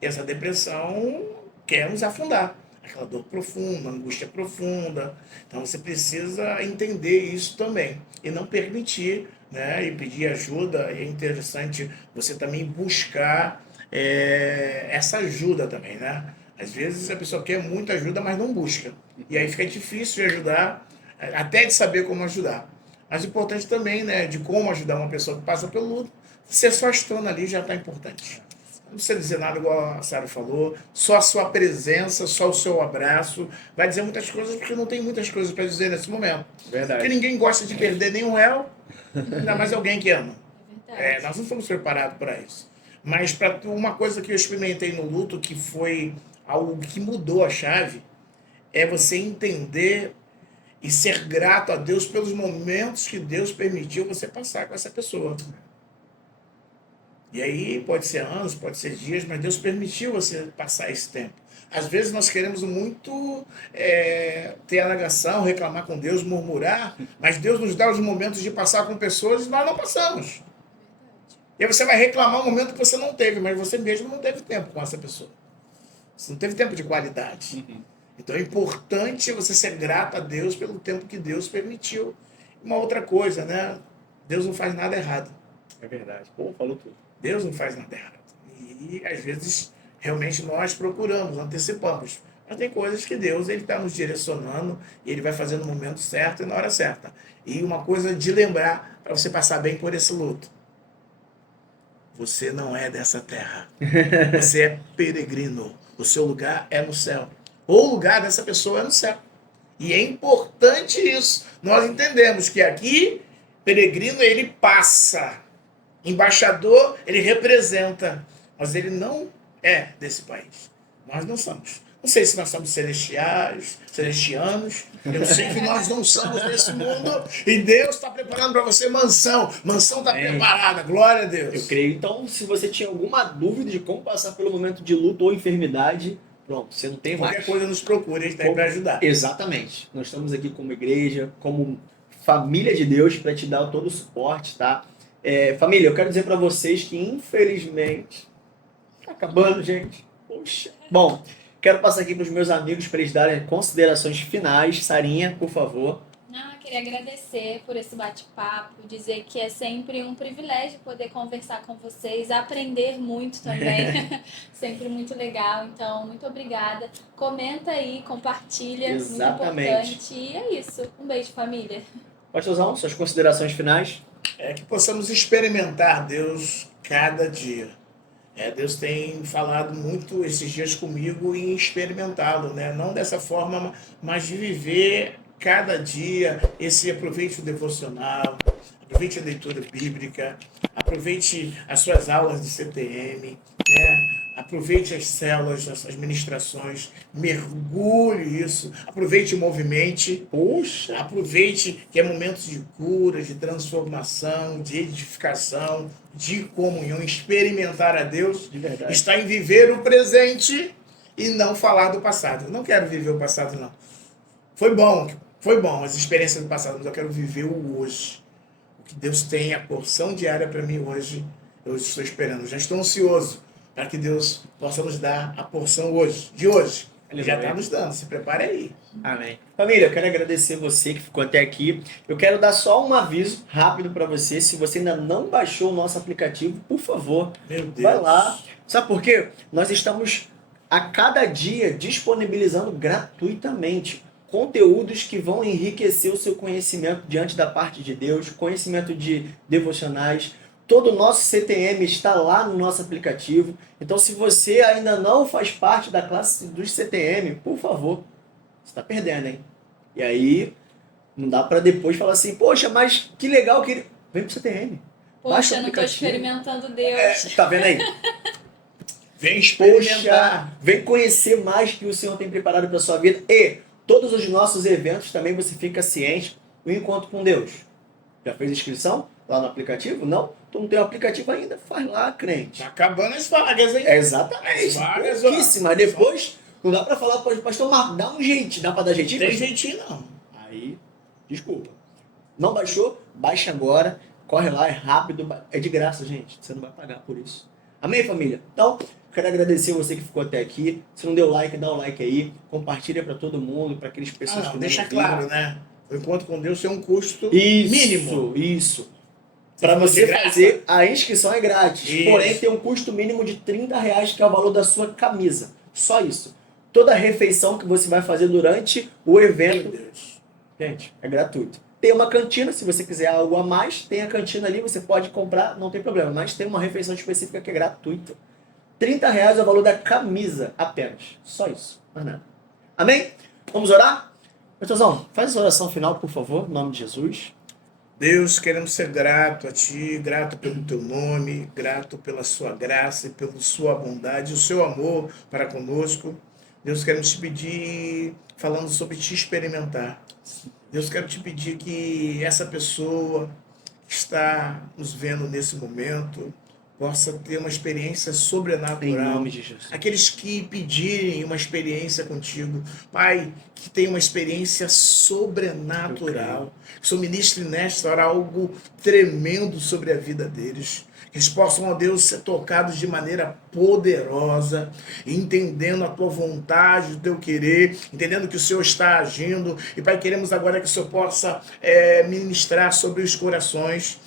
E essa depressão quer nos afundar. Aquela dor profunda, angústia profunda. Então você precisa entender isso também. E não permitir, né? E pedir ajuda. E é interessante você também buscar essa ajuda também, né? Às vezes a pessoa quer muita ajuda, mas não busca. E aí fica difícil de ajudar, até de saber como ajudar. Mas o importante também, né, de como ajudar uma pessoa que passa pelo luto, você só estando ali já está importante. Não precisa dizer nada igual a Sara falou, só a sua presença, só o seu abraço, vai dizer muitas coisas porque não tem muitas coisas para dizer nesse momento. Verdade. Porque ninguém gosta de perder nenhum réu, ainda mais alguém que ama. É verdade. Nós não fomos preparados para isso. Mas para uma coisa que eu experimentei no luto, que foi algo que mudou a chave, é você entender e ser grato a Deus pelos momentos que Deus permitiu você passar com essa pessoa. E aí pode ser anos, pode ser dias, mas Deus permitiu você passar esse tempo. Às vezes nós queremos muito ter a negação, reclamar com Deus, murmurar, mas Deus nos dá os momentos de passar com pessoas e nós não passamos. E aí você vai reclamar um momento que você não teve, mas você mesmo não teve tempo com essa pessoa. Você não teve tempo de qualidade. Então é importante você ser grato a Deus pelo tempo que Deus permitiu. Uma outra coisa, né? Deus não faz nada errado. É verdade. Pô, falou tudo. Deus não faz nada errado. E às vezes realmente nós procuramos, antecipamos. Mas tem coisas que Deus está nos direcionando e Ele vai fazer no momento certo e na hora certa. E uma coisa de lembrar, para você passar bem por esse luto. Você não é dessa terra. Você é peregrino. O seu lugar é no céu. O lugar dessa pessoa é no céu. E é importante isso. Nós entendemos que aqui, peregrino, ele passa. Embaixador, ele representa. Mas ele não é desse país. Nós não somos. Não sei se nós somos celestianos. Eu sei que nós não somos desse mundo. E Deus está preparando para você mansão. Mansão está preparada. Glória a Deus. Eu creio. Então, se você tinha alguma dúvida de como passar pelo momento de luto ou enfermidade, pronto, você não tem mais. Qualquer coisa nos procure, a gente está aí para ajudar. Exatamente. Nós estamos aqui como igreja, como família de Deus, para te dar todo o suporte, tá? Família, eu quero dizer para vocês que, infelizmente, tá acabando, gente. Poxa. Bom, quero passar aqui para os meus amigos para eles darem considerações finais. Sarinha, por favor. Queria agradecer por esse bate-papo, dizer que é sempre um privilégio poder conversar com vocês, aprender muito também, sempre muito legal, então muito obrigada. Comenta aí, compartilha, Exatamente. Muito importante, e é isso. Um beijo, família. Pastorzão, suas considerações finais? Que possamos experimentar Deus cada dia. Deus tem falado muito esses dias comigo em experimentá-lo, né? Não dessa forma, mas de viver cada dia. Aproveite o devocional, aproveite a leitura bíblica, aproveite as suas aulas de CTM, né? Aproveite as células, as ministrações, mergulhe isso, aproveite o movimente, aproveite que é momentos de cura, de transformação, de edificação, de comunhão, experimentar a Deus, De verdade. está em viver o presente e não falar do passado. Eu não quero viver o passado, não. Foi bom Foi bom as experiências do passado, mas eu quero viver o hoje. O que Deus tem, a porção diária para mim hoje, eu estou esperando. Já estou ansioso para que Deus possa nos dar a porção hoje, de hoje. Ele já está nos dando, se prepare aí. Amém. Família, eu quero agradecer você que ficou até aqui. Eu quero dar só um aviso rápido para você. Se você ainda não baixou o nosso aplicativo, por favor, Meu Deus. vai lá. Sabe por quê? Nós estamos a cada dia disponibilizando gratuitamente conteúdos que vão enriquecer o seu conhecimento diante da parte de Deus, conhecimento de devocionais. Todo o nosso CTM está lá no nosso aplicativo. Então, se você ainda não faz parte da classe dos CTM, por favor, você está perdendo, hein? E aí, não dá para depois falar assim, poxa, mas que legal que... Vem pro CTM. Baixa Poxa, o eu não tô aplicativo. experimentando Deus. Tá vendo aí? Vem experimentar. Poxa, vem conhecer mais que o Senhor tem preparado para sua vida. E todos os nossos eventos também você fica ciente. O encontro com Deus. Já fez inscrição lá no aplicativo? Não? Tu não tem o aplicativo ainda? Faz lá, crente. Tá acabando as vagas, hein? Exatamente. As vagas, ó. Pouquíssima. Depois, não dá para falar para o pastor Marco, dá um jeitinho. Dá para dar jeitinho? Tem pastor? jeitinho não. Aí, desculpa. Não baixou? Baixa agora. Corre lá, é rápido. É de graça, gente. Você não vai pagar por isso. Amém, família? Então, quero agradecer você que ficou até aqui. Se não deu like, dá um like aí. Compartilha para todo mundo, para aquelas pessoas que não Deixa ouviram. claro, né? O encontro com Deus tem um custo Isso, mínimo. Isso. Você Para falou de você graça? fazer, a inscrição é grátis. Isso. Porém, tem um custo mínimo de R$30, que é o valor da sua camisa. Só isso. Toda a refeição que você vai fazer durante o Meu evento, Deus. gente, é gratuito. Tem uma cantina, se você quiser algo a mais, tem a cantina ali, você pode comprar, não tem problema. Mas tem uma refeição específica que é gratuita. R$30 é o valor da camisa apenas. Só isso. Mais nada. Amém? Vamos orar? Pastorzão, faz a oração final, por favor, em nome de Jesus. Deus, queremos ser grato a Ti, grato pelo Teu nome, grato pela Sua graça e pela Sua bondade, o Seu amor para conosco. Deus, queremos Te pedir, falando sobre Te experimentar. Deus, quero Te pedir que essa pessoa que está nos vendo nesse momento possa ter uma experiência Em sobrenatural. nome de Jesus. Aqueles que pedirem uma experiência contigo, Pai, que tenha uma experiência sobrenatural. Que o Senhor ministre nesta hora algo tremendo sobre a vida deles. Que eles possam, ó Deus, ser tocados de maneira poderosa, entendendo a tua vontade, o teu querer, entendendo que o Senhor está agindo. E, Pai, queremos agora que o Senhor possa ministrar sobre os corações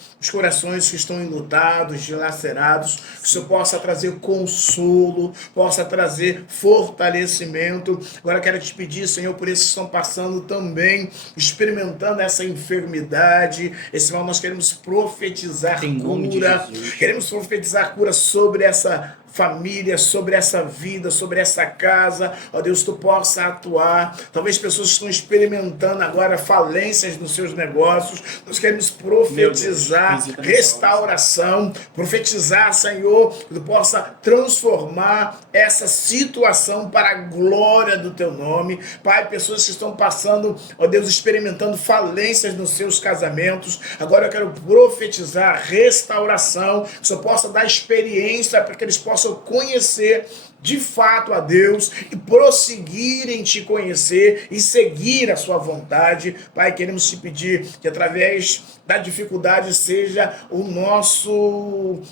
que estão enlutados, dilacerados, que o Senhor possa trazer consolo, possa trazer fortalecimento. Agora quero te pedir, Senhor, por esses que estão passando também, experimentando essa enfermidade, esse mal, nós queremos profetizar Em nome de cura, Jesus. queremos profetizar cura sobre essa família, sobre essa vida, sobre essa casa, ó Deus, tu possa atuar. Talvez pessoas estão experimentando agora falências nos seus negócios. Nós queremos profetizar restauração, profetizar, Senhor, que tu possa transformar essa situação para a glória do teu nome. Pai, pessoas que estão passando, ó Deus, experimentando falências nos seus casamentos. Agora eu quero profetizar restauração, que o Senhor possa dar experiência para que eles possam conhecer de fato a Deus e prosseguir em te conhecer e seguir a sua vontade. Pai, queremos te pedir que através da dificuldade seja o nosso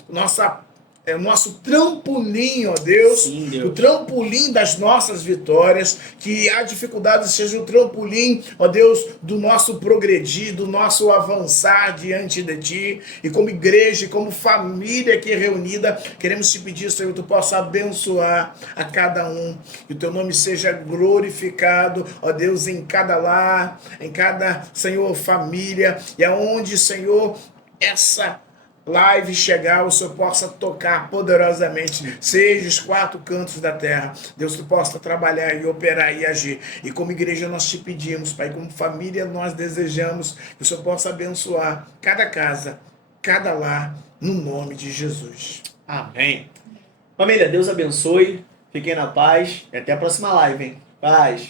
trampolim, ó Deus, Sim, Deus. o trampolim das nossas vitórias, que a dificuldade seja o trampolim, ó Deus, do nosso progredir, do nosso avançar diante de Ti, e como igreja, e como família aqui reunida, queremos te pedir, Senhor, que Tu possa abençoar a cada um, que o Teu nome seja glorificado, ó Deus, em cada lar, em cada, Senhor, família, e aonde, Senhor, essa live chegar, o Senhor possa tocar poderosamente, seja os 4 cantos da terra. Deus, tu possa trabalhar e operar e agir. E como igreja nós te pedimos, Pai, como família nós desejamos que o Senhor possa abençoar cada casa, cada lar, no nome de Jesus. Amém. Família, Deus abençoe. Fiquem na paz. E até a próxima live, hein? Paz.